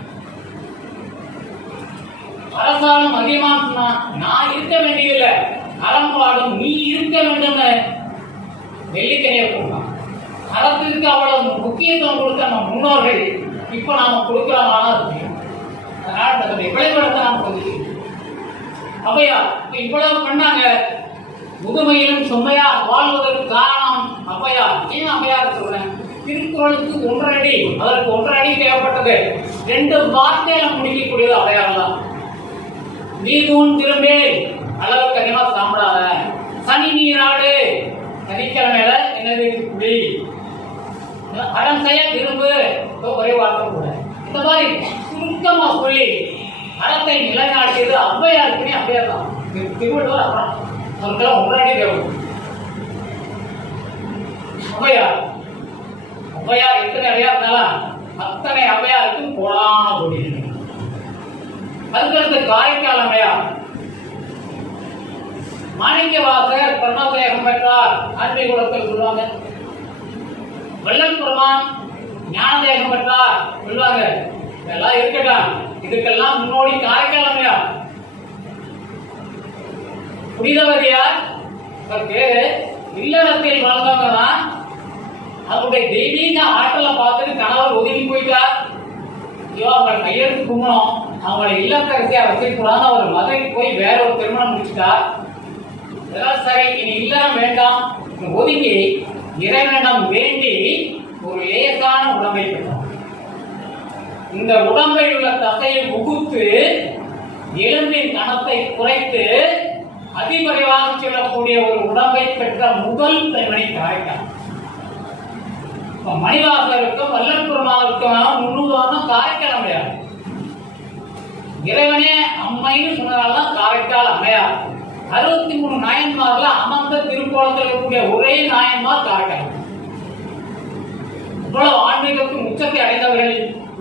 அரசாங்கம் அதிகமாக சொன்னா நான் இருக்க வேண்டியதில்லை, அறம்பாடும் நீ இருக்க வேண்டும் வெள்ளிக்கிணைய கொடுத்தான். அறத்திற்கு அவ்வளவு முக்கியத்துவம் கொடுத்த நம்ம முன்னோர்கள் இப்ப நாம கொடுக்கிறோமான அதனால தன்னுடைய விளைவுகளை நாம கொஞ்சம் அவையா இவ்வளவு பண்ணாங்க. முதுமையிலும் சுமையா வாழ்வதற்கு காரணம் அவையா. ஏன் அவையார் சொல்றேன்? திருக்குறளுக்கு 1.5 அடி, அதற்கு 1.5 அடி தேவைப்பட்டது. 2 வார்த்தையில முடிக்கக்கூடியது அவையார் தான். நீ தூண் திரும்பே, அளவுக்கு அதிகமா சாப்பிடாத, சனி நீராடு, சனிக்கிழமையில என்னது குடி, அறம் செய்ய விரும்பு, ஒரே வார்த்தை கூட. இந்த மாதிரி சுருக்கமா சொல்லி அறத்தை நிலைநாட்டியது ஔவையாருக்குமே ஔவையார் தான். திருவள்ளுவர் அப்புறம் அவருக்கெல்லாம் 1.5 அடி தேவை. ஔவையார் ஔவையார் எத்தனை அவையா இருந்தாலும் அத்தனை ஔவையாருக்கும் போடாம போட்டிருக்க. அதுக்கடுத்து காரைக்கால் அம்மையார், மாணிக்க வாசகர் பரமதேகம் பெற்றார், ஆன்மீக குலத்தில் சொல்லுவாங்க. வள்ளல் பெருமான் ஞானதேகம் பெற்றார் சொல்லுவாங்க. இதெல்லாம் இருக்கட்டும், இதுக்கெல்லாம் முன்னோடி காரைக்கால் அம்மையார். புனிதவதியார் பேரு இல்லறத்தில் வளர்ந்தவங்க தான். அவருடைய தெய்வீக ஆற்றலை பார்த்துட்டு கணவர் ஒதுங்கி போயிட்டார். ஐயோ அவங்க கையெழுத்து கும்பணும், அவங்களை இல்லத்தரசியா வச்சிருக்கூடாது. அவர் மதுரைக்கு போய் வேற ஒரு திருமணம் முடிச்சுட்டார். சரி, இனி இல்லறம் வேண்டாம், ஒதுங்கி இறைவனிடம் வேண்டி ஒரு லேசான உடம்பை பெற்றார். இந்த உடம்பில் உள்ள தசையை உகுத்து எலும்பின் கணத்தை குறைத்து அதிபரிவாக சொல்லக்கூடிய ஒரு உடம்பை பெற்ற முதல் பெண்மணி காரைக்கால். மணிவாசருக்கும் வள்ளல் பெருமானுக்கும் முன்னுதாரணம் காரைக்கால் அம்மையார். இறைவனே அம்மைன்னு சொன்னதால்தான் காரைக்கால் அம்மையார். 63 நாயன்மார்ல அமர்ந்த திருக்கோலத்தில் இருக்கக்கூடிய ஒரே நாயன்மார் காரைக்கால். இவ்வளவு ஆன்மீகத்தின் உச்சத்தை அடைந்தவர்கள்.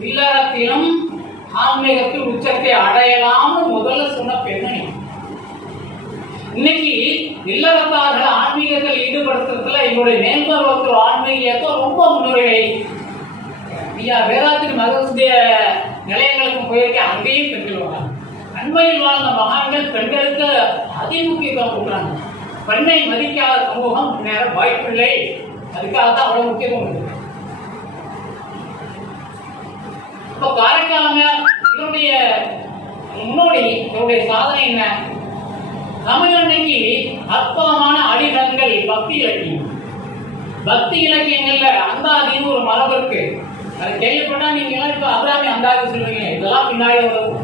இல்லறத்திலும் ஆன்மீகத்தில் உச்சத்தை அடையலாம்னு முதல்ல சொன்ன பெண்மணி. இன்னைக்கு இல்லறத்தார்கள் ஆன்மீகத்தில் ஈடுபடுத்துறதுல எங்களுடைய மேம்பருவத்தில் ஆன்மீகத்தை ரொம்ப முன்னுரிமை. ஐயா வேதாத்திரி மகசுடைய நிலையங்களுக்கு போயிருக்க, அங்கேயும் பெண்கள் வராங்க. அண்மையில் வாழ்ந்த மகான்கள் பெண்களுக்கு அதிமுக்கியத்துவம் கொடுக்குறாங்க. பெண்ணை மதிக்காத சமூகம் நேர வாய்ப்பில்லை, அதுக்காகத்தான் அவ்வளவு முக்கியத்துவம் இருக்கு. இப்போ காரைக்காலங்க இதனுடைய முன்னோடி, இதனுடைய சாதனை என்ன? தமிழ் அன்னைக்கு அற்புதமான அடிடங்கள் பக்தி இலக்கியம். பக்தி இலக்கியங்கள்ல அந்தாதின்னு ஒரு மரபு இருக்கு. அது கேள்விப்பட்டா நீங்க எல்லாம் இப்ப அபிராமி அந்தாதி சொல்றீங்க, இதெல்லாம் பின்னாடி வரும்.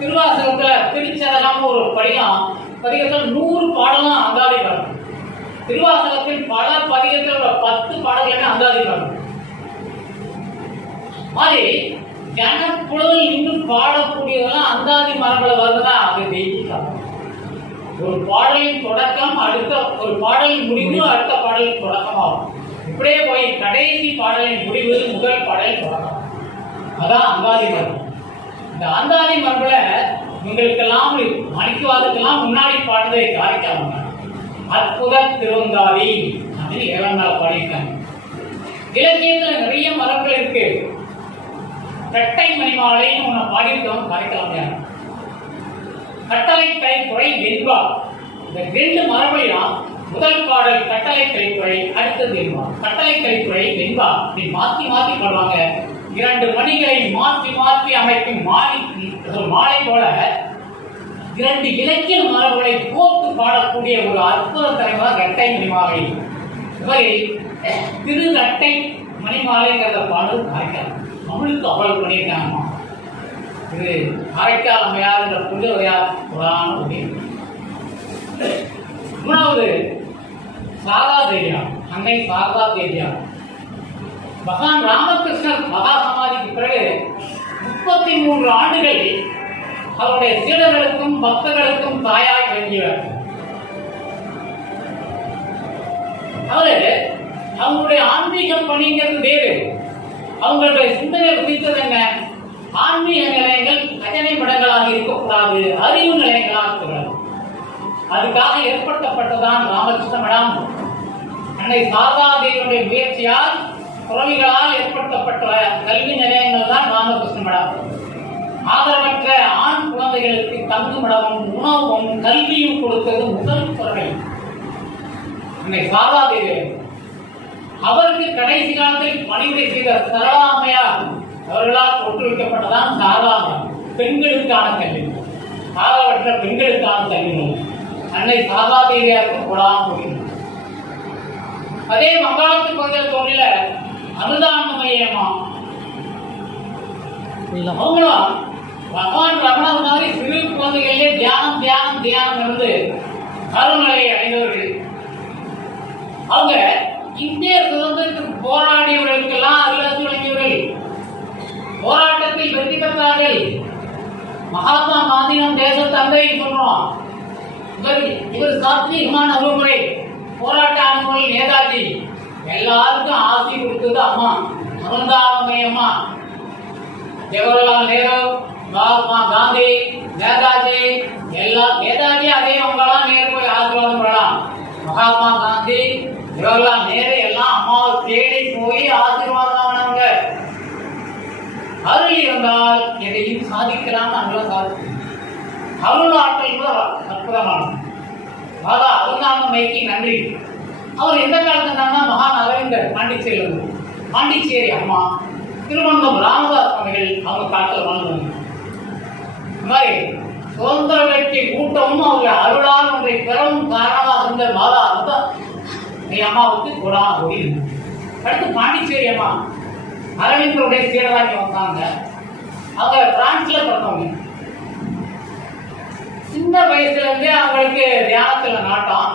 திருவாசகத்துல திருச்சதகம் ஒரு பதிகத்தில் 100 பாடலாம் அந்தாதி பாடல். திருவாசகத்தில் பல பதிகத்தில் 10 பாடல்களுமே அந்தாதி பாடல். மாதிரி ஜனப்புலவில் இன்னும் பாடக்கூடியதெல்லாம் அந்தாதி மரபுல வருதுன்னா அது தெய்வீகம். ஒரு பாடலின் தொடக்கம் அடுத்த ஒரு பாடலின் முடிவு அடுத்த பாடலின் தொடக்கமாகும். இப்படியே போய் கடைசி பாடலின் முடிவு முதல் பாடலின் தொடக்கம். அதான் அந்தாதி மரபு. இந்த அந்தாதி மரபுல உங்களுக்கெல்லாம் மணிக்குவாதத்துக்கெல்லாம் முன்னாடி பாடுறதை காரைக்கால் அற்புத திருவந்தாதி அப்படின்னு 7ஆம் நாள் பாடியிருக்காங்க. இலக்கியத்துல நிறைய மரபுகள் இருக்கு. கட்டை மணிமாலைன்னு ஒண்ணு பாடியிருக்கோம் காரைக்கால். கட்டளை கைக்குறை வெண்பா, இந்த 2 மரபையும் முதல் பாடல் கட்டளை கைக்குறை, அடுத்தது வெண்பா. கட்டளை கைக்குறை வெண்பா இப்படி மாற்றி மாற்றி பாடுவாங்க. 2 மணிகளை மாற்றி மாற்றி அமைக்கும் மாலை போல 2 இலக்கிய மரபுகளை போட்டு பாடக்கூடிய ஒரு அற்புத தலைவர் கட்டை மணிமாலை. திரு கட்டை மணிமாலைங்கிறத பாடல் காரைக்கால் தமிழுக்கு அவ்வளவு பண்ணியிருக்காங்க. இது காரைக்கால் அம்மையார் என்ற புனிதவரையார் புராண உடைய மூணாவது சாரதா தேவியார், அன்னை சாரதா தேவியார். பகவான் ராமகிருஷ்ணர் மகா சமாதிக்கு பிறகு 33 ஆண்டுகள் அவருடைய சீடர்களுக்கும் பக்தர்களுக்கும் தாயாய் விளங்கியவர். அவங்களுடைய ஆன்மீக பணிங்கிறது வேறு. அவங்களுடைய சிந்தனை குறித்தது என்ன? ஆன்மீக நிலையங்கள் பஜனை மடங்களாக இருக்கக்கூடாது, அறிவு நிலையங்களாக இருக்கக்கூடாது. அதுக்காக ஏற்படுத்தப்பட்டதான் ராமகிருஷ்ண மடம். அன்னை சாரதா தேவியுடைய முயற்சியால் துறவிகளால் ஏற்படுத்தப்பட்ட கல்வி நிலையங்கள் தான் ராமகிருஷ்ண மடம். ஆதரவற்ற ஆண் குழந்தைகளுக்கு தங்குமிடமும் உணவும் கல்வியும் கொடுத்தது முதல் துறவி அன்னை சாரதா தேவி. அவருக்கு கடைசி காலத்தில் பணிவிடை செய்த சரளாமையார் அவர்களால் தோற்றுவிக்கப்பட்டதான் சாரதாமயம், பெண்களுக்கான கல்வி, ஆதரவற்ற பெண்களுக்கான கல்வி அன்னை சாரதா தேவியாருக்கு கொடாமல். அதே மங்காளத்து பகுதியில் தோன்றில அனுதானமயமா அவங்களும் பகவான் ரமணர் மாதிரி சிறு குழந்தைகளிலே தியானம் தியானம் தியானம் இருந்து அருள்நிலையை அடைந்தவர்கள். அவங்க இந்திய சுதந்திரத்துக்கு போராடியவர்களுக்கெல்லாம் அருளாசி வழங்கியவர்கள், போராட்டத்தில் வெற்றி பெற்றார்கள். மகாத்மா காந்தி நம் தேச தந்தை சொல்றோம். இவர் சாத்வீகமான அணுகுமுறை, போராட்ட அணுகுமுறை நேதாஜி. எல்லாருக்கும் ஆசி கொடுத்தது அம்மா அருந்தாமை அம்மா. ஜவஹர்லால் நேரு, மகாத்மா காந்தி, நேதாஜி எல்லாம். நேதாஜி அதே அவங்களாம் நேரு போய் ஆசீர்வாதம் பண்ணலாம். மகாத்மா காந்தி, ஜவஹர்லால் நேரு எல்லாம் அம்மாவை தேடி போய் ஆசீர்வாதம் ஆனவங்க. அருள் இருந்தால் எதையும் சாதிக்கலாம். அங்கெல்லாம் சாதிக்கும். அருள் ஆற்றல் கூட அற்புதமானது. ராதா அருந்தாமைக்கு நன்றி. அவர் எந்த காலத்துல இருந்தாங்கன்னா மகான் அரவிந்தர் பாண்டிச்சேரி, பாண்டிச்சேரி அம்மா, திருவண்ணம் ராமதாஸ் அவர்கள் அவங்க காலத்தில் வாழ்ந்தாங்க. இந்த மாதிரி சுதந்திர வெற்றி கூட்டமும் அவங்க அருளால் ஒன்றை பெறவும் காரணமாக இருந்த மாதா அம்மாவுக்கு கொடா அப்படின்னு. அடுத்து பாண்டிச்சேரி அம்மா அரவிந்தருடைய சீடராகி வந்தாங்க. அவங்க பிரான்ஸ்ல பிறந்தவங்க. சின்ன வயசுல இருந்தே அவங்களுக்கு தியானத்துல நாட்டம்.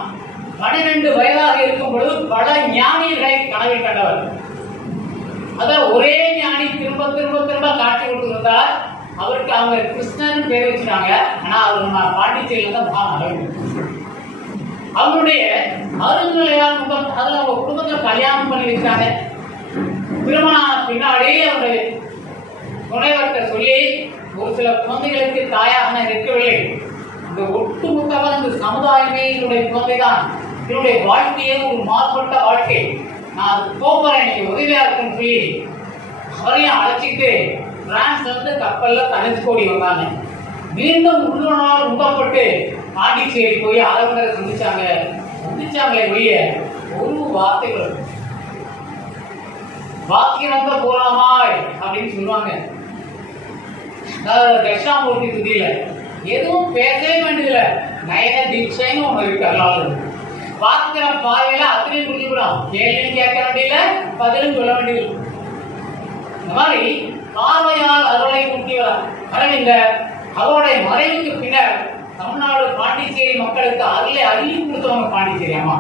12 வயதாக இருக்கும் பொழுது பல ஞானிகளை கனவில் கண்டவர். அத ஒரே ஞானி திரும்ப திரும்ப திரும்ப காட்சி கொடுத்திருந்தார். அவருக்கு அவங்க கிருஷ்ணன் பேர் வச்சுட்டாங்க. ஆனா அவர் பாண்டிச்சேரியில தான் மகான் அரவிந்தர். அவருடைய அருள்நிலையால் அதுல அவங்க குடும்பத்துல கல்யாணம் பண்ணி வச்சாங்க. திருமணம் பின்னாடி அவருடைய துணைவர்கிட்ட சொல்லி ஒரு சில குழந்தைகளுக்கு தாயாக இருக்கவில்லை. இந்த ஒட்டுமொத்தமாக இந்த சமுதாயமே என்னுடைய குழந்தைதான், என்னுடைய வாழ்க்கையே ஒரு மாறுபட்ட வாழ்க்கை, நான் அது போக்குறேன், நீங்க உதவியா இருக்குன்னு சொல்லி அவரையும் அழைச்சிட்டு பிரான்ஸ்ல இருந்து கப்பல்ல தனுஷ்கோடி வந்தாங்க. மீண்டும் உள்ளுணர்வால் உண்டப்பட்டு பாண்டிச்சேரி போய் அரவிந்தரை சந்திச்சாங்களே ஒழிய ஒரு வார்த்தைகள் வாக்கியம் போலாமாய் அப்படின்னு சொல்லுவாங்க. தட்சிணாமூர்த்தி துதியில எதுவும் பேசவே வேண்டியதில்ல. நயன தீட்சைன்னு ஒண்ணு இருக்கு. அல்லாது பார்க்கிற பார்வையில அத்தனையும் புரிஞ்சுக்கலாம். கேள்வியும் கேட்க வேண்டியதில்ல, பதிலும் சொல்ல வேண்டியதில்லை. இந்த மாதிரி பார்வையால் அருளை ஊட்டியவர் அரவிந்தர். அவருடைய மறைவுக்கு பின்னர் தமிழ்நாடு பாண்டிச்சேரி மக்களுக்கு அருளை அள்ளி கொடுத்தவங்க பாண்டிச்சேரி அம்மா.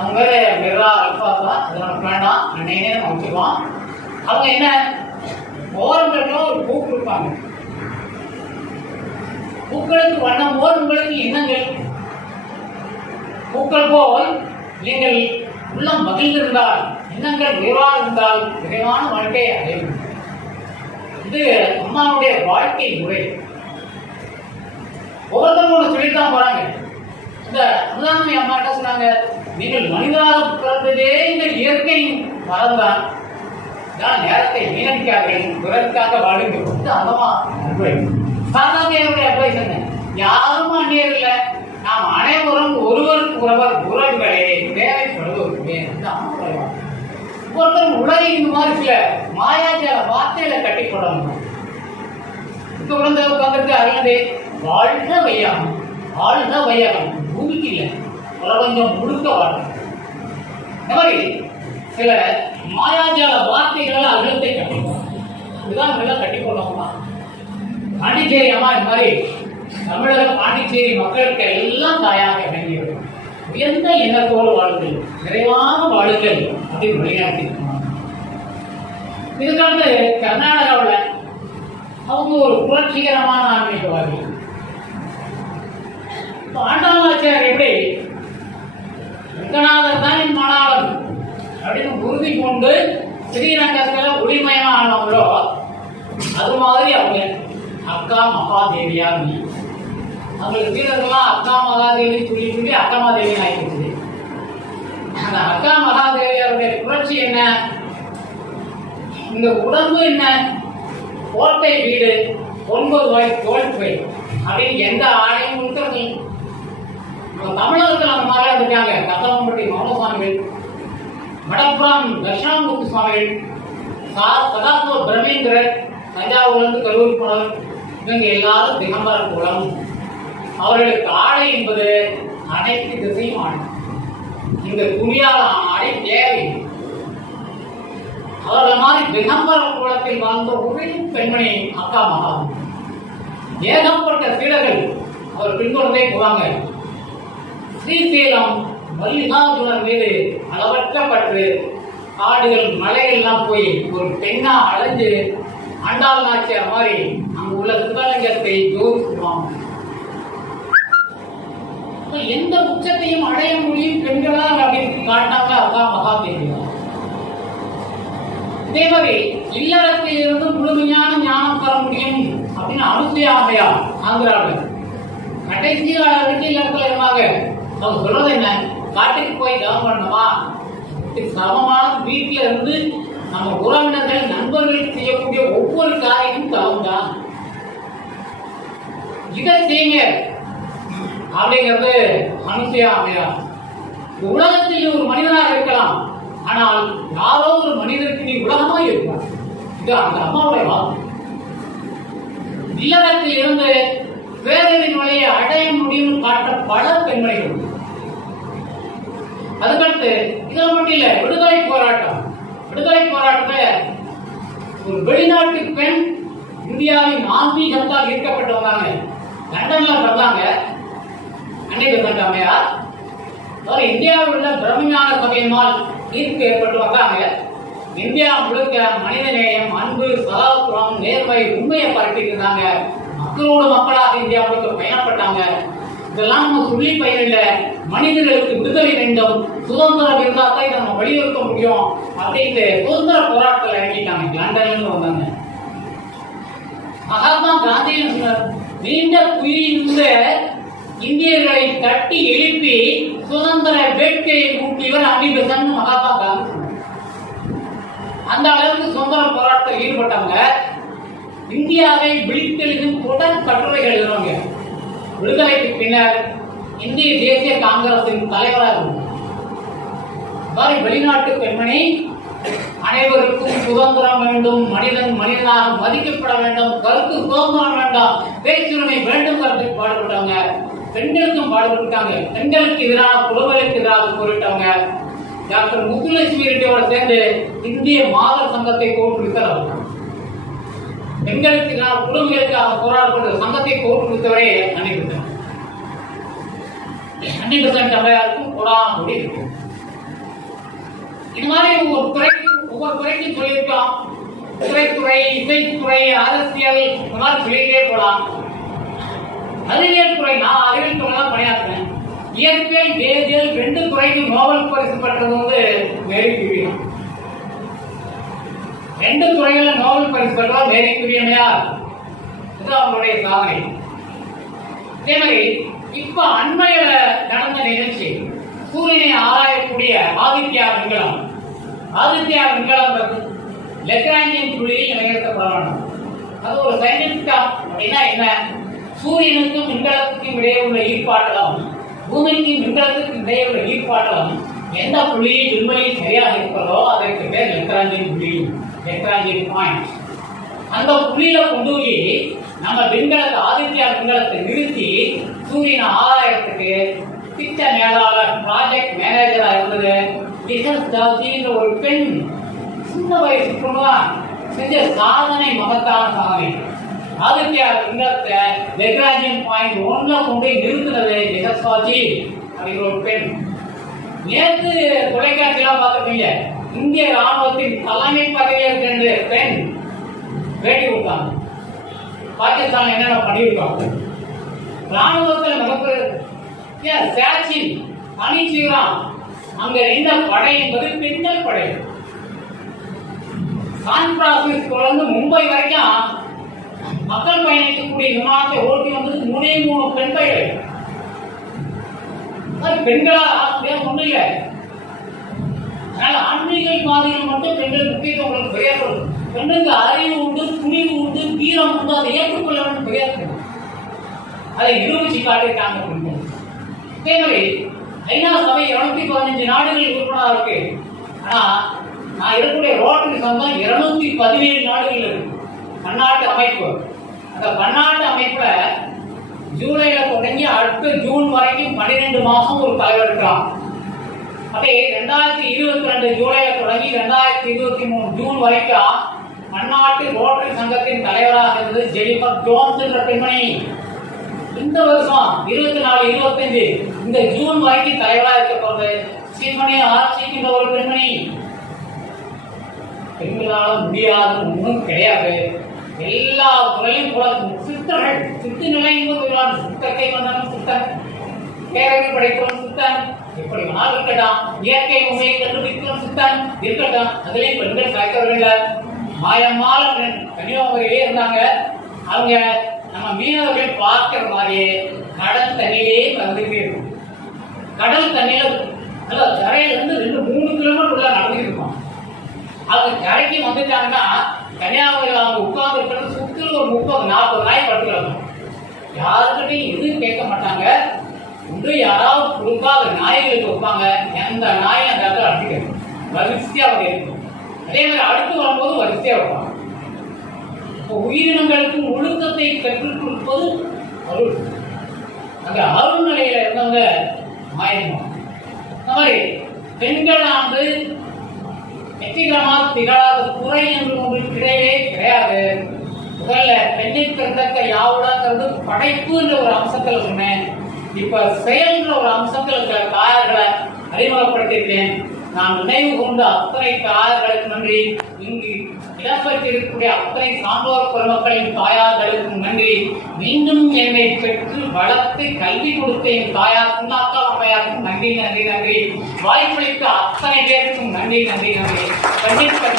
அவங்க மெரா அல்பாசா, அது நமக்கு வேண்டாம், அன்னையே அமைச்சிருவான். அவங்க என்ன ஓரங்கள்ல ஒரு பூ கொடுப்பாங்க. பூக்களுக்கு வண்ணம் போல் உங்களுக்கு எண்ணங்கள். பூக்கள் போல் நீங்கள் உள்ளம் மகிழ்ந்திருந்தால், எண்ணங்கள் விரைவாக இருந்தால் விரைவான வாழ்க்கையை அடையும். இது அம்மாவுடைய வாழ்க்கை முறை. ஒவ்வொருத்தரும் சொல்லித்தான் போறாங்க. இந்த அமுதானமை அம்மா என்ன சொன்னாங்க? நீங்கள் மனிதராக பிறந்ததே இந்த இயற்கை மறந்தான், நேரத்தை வீணடிக்காதீர்கள், பிறருக்காக வாழுங்க. அந்தமா அட்வைஸ், சாதாரண அட்வைஸ் என்ன? யாரும் அந்நியர் இல்லை, நாம் அனைவரும் ஒருவருக்கு ஒருவர் உறவுகளே, தேவைப்படுவோருமே. ஒருத்தர் உலகை இந்த மாதிரி சில மாயாஜால வார்த்தைகளை கட்டி போடணும். இப்ப குழந்தை உட்காந்துட்டு அறிந்தே வாழ்க வையாகம், வாழ்க வையாகம், பூமிக்கு இல்லை பிரபஞ்சம் முழுக்க வாழும். இந்த மாதிரி சில மாயாஜால வார்த்தைகளால் அகலத்தை கட்டிப்போம். இதுதான் நல்லா கட்டி போடணும்னா பாண்டிச்சேரி அம்மா இந்த மாதிரி தமிழக பாண்டிச்சேரி மக்களுக்கு எல்லாம் தாயாக விளங்கியது. உயர்ந்த எண்ணத்தோடு வாழுங்கள், நிறைவான வாழுங்கள் அப்படின்னு வழிகாட்டி. இதுக்காக கர்நாடகாவில் அவங்க ஒரு புரட்சிகரமான ஆன்மீகவாதி. ஆண்டாளாச்சார் எப்படி ரங்கநாதர் தான் என் மணாளன் அப்படின்னு உறுதி கொண்டு ஸ்ரீரங்கத்தில் ஒளிமயமா ஆனவங்களோ அது மாதிரி அவங்க அக்கா மகாதேவியா நீ அவங்களுக்கு வீரர்கள்லாம் அக்கா மகாதேவி சொல்லி சொல்லி அக்கா மகாதேவி ஆயிடுச்சு. அந்த அக்கா மகாதேவியோட புரட்சி என்ன? இந்த உடம்பு என்ன? கோட்டை வீடு 9 வயசு தோல்பை அப்படின்னு எந்த ஆணையும் இருக்கிறது. தமிழர்கள் அந்த மாதிரி இருக்காங்க. கத்தவம்பட்டி மௌனசாமிகள், மடப்புறம் தட்சிணாமூர்த்தி சுவாமிகள், சதாசிவ பிரமேந்திரர், தஞ்சாவூர்லேருந்து கல்லூரி போனவர், இவங்க எல்லாரும் திகம்பர குலம். அவர்களுக்கு ஆடை என்பது அனைத்து திசையும் ஆடை. இந்த துணியால் ஆடை தேவை. அவர்கள் மாதிரி திகம்பர குலத்தில் வாழ்ந்த ஒரே பெண்மணி அக்கா மகாதேவி. ஏகப்பட்ட சீடர்கள் அவர் பின்தொடர்ந்தே போவாங்க. ஸ்ரீசைலம் மல்லிகார்ஜுனர் மீது அளவற்ற பற்று. காடுகள் மலைகள் எல்லாம் போய் ஒரு பெண்ணா அடைஞ்சு ஆண்டாள் நாச்சியார் மாதிரி அங்கு உள்ள சிவலிங்கத்தை ஜோதிச்சுவாங்க. எந்த உச்சத்தையும் அடைய முடியும் பெண்களால் அப்படின்னு காட்டாங்க அக்கா மகாதேவி. இதே மாதிரி இல்லறத்தில் இருந்து முழுமையான ஞானம் பெற முடியும் அப்படின்னு அனுசூயா அம்மையார் ஆந்திராவில் கடைசி வரைக்கும் இல்லறத்துல இருந்தாங்க. அவங்க சொல்றது என்ன? காட்டுக்கு போய் தவம் பண்ணணுமா? சமமான வீட்டில இருந்து நம்ம உறவினர்கள் நண்பர்கள் செய்யக்கூடிய ஒவ்வொரு காரியமும் தவம் தான். இதை செய்யுங்க அப்படிங்கிறது அனுசூயா அம்மையார். உலகத்தில் ஒரு மனிதனாக இருக்கலாம், ஆனால் யாரோ ஒரு மனிதருக்கு நீ உலகமா இருப்பார். இது அந்த அம்மாவுடைய வாக்கு. இல்லறத்தில் இருந்து வேறொரு வழியை அடைய முடியும் காட்ட பல பெண்மணிகள். அதுக்கடுத்து இதுல மட்டும் இல்ல, விடுதலை போராட்டம். விடுதலை போராட்டத்தை ஒரு வெளிநாட்டு பெண் இந்தியாவின் ஆன்மீகத்தால் ஈர்க்கப்பட்டு வந்தாங்க. லண்டன்ல பிறந்தாங்க அன்னைக்கு அம்மையார். அவர் இந்தியாவில் உள்ள பிரம்மஞான சபையினால் ஈர்ப்பு ஏற்பட்டு வந்தாங்க. இந்தியா முழுக்க மனித நேயம், அன்பு, சகாத்துவம், நேர்மை, உண்மையை பரப்பிட்டு இருந்தாங்க. மக்களோடு மக்களாக இந்தியா முழுக்க பயணப்பட்டாங்க. இதெல்லாம் நம்ம சொல்லி பயனில்ல. மனிதர்களுக்கு விடுதலை வேண்டும், சுதந்திரம் இருந்தா தான் இதை நம்ம வலியுறுத்த முடியும் அப்படின்னு சுதந்திர போராட்டத்தில் இறங்கிட்டாங்க. லண்டன்ல வந்தாங்க. மகாத்மா காந்தியின் நீண்ட குயிலிருந்த இந்தியர்களை தட்டி எழுப்பி சுதந்திர வேட்கையை கூட்டியவர் அமிர்தசன் மகாத்மா காந்தி. அந்த அளவுக்கு சுதந்திர போராட்டத்தில் ஈடுபட்டவங்க. இந்தியாவை விழித்தெழுதும் தொடர் கட்டுரைகள் எழுதுவாங்க. விடுதலைக்கு பின்னர் இந்திய தேசிய காங்கிரசின் தலைவராக இருந்தார். வெளிநாட்டு பெண்மணி அனைவருக்கும் சுதந்திரம் வேண்டும், மனிதன் மனிதனாக மதிக்கப்பட வேண்டும், கருத்து சுதந்திரம் வேண்டாம், பேச்சுரிமை வேண்டும் கருத்து பாடுபட்டவங்க. பெண்களுக்கும் பாடுபட்டாங்க. பெண்களுக்கு எதிராக குழுக்களுக்கு எதிராக போரிட்டவங்க. டாக்டர் முத்துலட்சுமி ரெட்டியோட சேர்ந்து இந்திய மாதர் சங்கத்தை தோற்றுவித்தார். பெண்களுக்கு எதிராக குழுக்களுக்காக போராடப்பட்ட சங்கத்தை தோற்றுவித்தவரே அன்னிபெசன்ட். அன்னிபெசன்ட் அம்மையாருக்கும் போராட இருக்கு. இது மாதிரி ஒவ்வொரு துறைக்கும் சொல்லியிருக்கலாம். திரைத்துறை, இசைத்துறை, அரசியல், இந்த மாதிரி சொல்லிட்டே போலாம். அறிவியல் துறை, நான் அறிவியல் துறை தான் பணியாற்றினேன். இயற்பியல், வேதியியல் 2 துறைக்கும் நோபல் பரிசு பெற்றது வந்து மேரி கியூரி. 2 துறைகள்ல நோபல் பரிசு பெற்றவர் மேரி கியூரி அம்மையார். இது அவங்களுடைய சாதனை. இதே மாதிரி இப்ப அண்மையில நடந்த நிகழ்ச்சி சூரியனை ஆராயக்கூடிய ஆதித்யா விண்கலம். ஆதித்யா விண்கலம் லெக்ராஞ்சியன் புள்ளியில் நிலைநிறுத்தப்பட வேண்டும். அது ஒரு சயின்டிபிக்கா அப்படின்னா என்ன? சூரியனுக்கும் விண்கலத்துக்கும் இடையே உள்ள ஈர்ப்பாட்டலம், பூமிக்கும் விண்கலத்துக்கும் இடையே உள்ள ஈர்ப்பாட்டலம் எந்த புள்ளியில் விண்வெளியில் சரியாக இருக்கிறதோ அதற்கு பேர் லெக்ராஞ்சியன் புள்ளி, லெக்ராஞ்சியன் பாயிண்ட். அந்த புள்ளியில கொண்டு போய் நம்ம விண்கலத்தை, ஆதித்யா விண்கலத்தை நிறுத்தி சூரியன் ஆராயத்துக்கு திட்ட மேலாளர், ப்ராஜெக்ட் மேனேஜரா இருந்தது லிசர் ஒரு பெண். சின்ன வயசு பொண்ணுதான் செஞ்ச சாதனை, மகத்தான சாதனை. ஆதித்யா விண்கலத்தை லெக்ராஞ்சியன் பாயிண்ட் 1ல கொண்டு நிறுத்தினது லிசர் அப்படிங்கிற ஒரு பெண். நேற்று தொலைக்காட்சியெல்லாம் பார்த்துருப்பீங்க, இந்திய ராணுவத்தின் தலைமை பதவியில் இருக்கின்ற பெண் பேட்டி கொடுத்தாங்க. பாகிஸ்தான் என்னென்ன பண்ணியிருக்காங்க ராணுவத்தில் மிகப்பெரிய சாட்சி அணிச்சுகிறான். அங்க இருந்த படை என்பது பெண்கள் படை. சான் பிரான்சிஸ்கோல மும்பை வரைக்கும் மக்கள் பயணிக்கக்கூடிய விமானத்தை ஓட்டி வந்தது 3 பெண் படைகள். பெண்களா ஒண்ணு இல்லை. அதனால ஆன்மீகவாதிகள் மட்டும் பெண்கள் முக்கியத்துவம் பெயர்ப்படும். பெண்ணுக்கு அறிவு உண்டு, துணிவு உண்டு, வீரம் உண்டு, அதை ஏற்றுக்கொள்ள வேண்டும் பெயர்ப்படும். அதை நிரூபிச்சு காட்டியிருக்காங்க பெண்கள். அதே மாதிரி ஐநா சபை 215 நாடுகள் உறுப்பினராக இருக்கு. ஆனா நான் இருக்கக்கூடிய ரோட்டரி சங்கம் 217 நாடுகள் இருக்கு. பன்னாட்டு அமைப்பு. அந்த பன்னாட்டு அமைப்புல ஜூலைல தொடங்கி அடுத்த ஜூன் வரைக்கும் 12 மாசம் ஒரு தலைவர் இருக்கலாம். அதே 2022 ஜூலைல தொடங்கி 2023 ஜூன் வரைக்கும் பன்னாட்டு ரோட்டரி சங்கத்தின் தலைவராக இருந்தது ஜெனிஃபர் ஜோன்ஸ் என்ற பெண்மணி. இந்த வருஷம் 24-25 இந்த ஜூன் வரைக்கும் தலைவராக இருக்க போறது சீமணி ஆட்சிக்கின்ற ஒரு பெண்மணி. பெண்களால முடியாத ஒன்றும் கிடையாது. எல்லா துறையும் கூட சித்தர்கள், சித்து நிலை சித்தத்தை வந்தாலும் சித்தன், பேரவை படைத்தவன் சித்தன், எப்படி வேணாலும் இருக்கட்டும், இயற்கை உண்மையை கண்டுபிடித்தவன் சித்தன் இருக்கட்டும். அதுலேயும் பெண்கள் கலைத்தவர்கள் மாயம்மால கன்னியாகுமரியிலே இருந்தாங்க. அவங்க நம்ம மீனவர்கள் பார்க்கிற மாதிரியே கடல் தண்ணியிலே வந்துட்டு இருக்கும். கடல் தண்ணியில கரையில இருந்து 2-3 கிலோமீட்டர் உள்ள நடந்துட்டு இருக்கும். அவங்க கரைக்கு வந்துட்டாங்கன்னா கன்னியாகுமரியில் அவங்க உட்கார்ந்து இருக்கிறது சுற்றிலும் ஒரு 30-40 நாய் படுத்துக்கிறாங்க. யாருக்கிட்டையும் எதுவும் கேட்க மாட்டாங்க. ஒன்று யாராவது கொடுக்காத நாய்களுக்கு வைப்பாங்க. எந்த நாயும் அந்த இடத்துல அடிக்கிறது வரிசையா அவங்க இருக்கும். அதே மாதிரி அடுத்து வரும்போது வரிசையா வைப்பாங்க. இப்போ உயிரினங்களுக்கு ஒழுக்கத்தை கற்றுக் கொடுப்பது அருள். அந்த அருள் நிலையில இருந்தவங்க மாயமா. அந்த மாதிரி பெண்களானது வெற்றிகரமாக திகழாத குறை என்று ஒன்று கிடையவே கிடையாது. முதல்ல பெண்ணிற்கு இருந்த யாவுடாங்கிறது படைப்பு என்ற ஒரு அம்சத்துல சொன்னேன். இப்ப செயல்ன்ற ஒரு அம்சத்தில் இருக்கிற தாயார்களை அறிமுகப்படுத்தியிருக்கேன். நான் நினைவு கொண்ட அத்தனை தாயார்களுக்கு நன்றி. இங்கு இடம்பெற்று இருக்கக்கூடிய அத்தனை சான்றோர் பெருமக்களின் தாயார்களுக்கும் நன்றி. மீண்டும் என்னை பெற்று வளர்த்து கல்வி கொடுத்த என் தாயார் குன்னாக்கா அம்மையாருக்கும் நன்றி நன்றி நன்றி. வாய்ப்பளித்த அத்தனை பேருக்கும் நன்றி நன்றி நன்றி. கண்டிப்பாக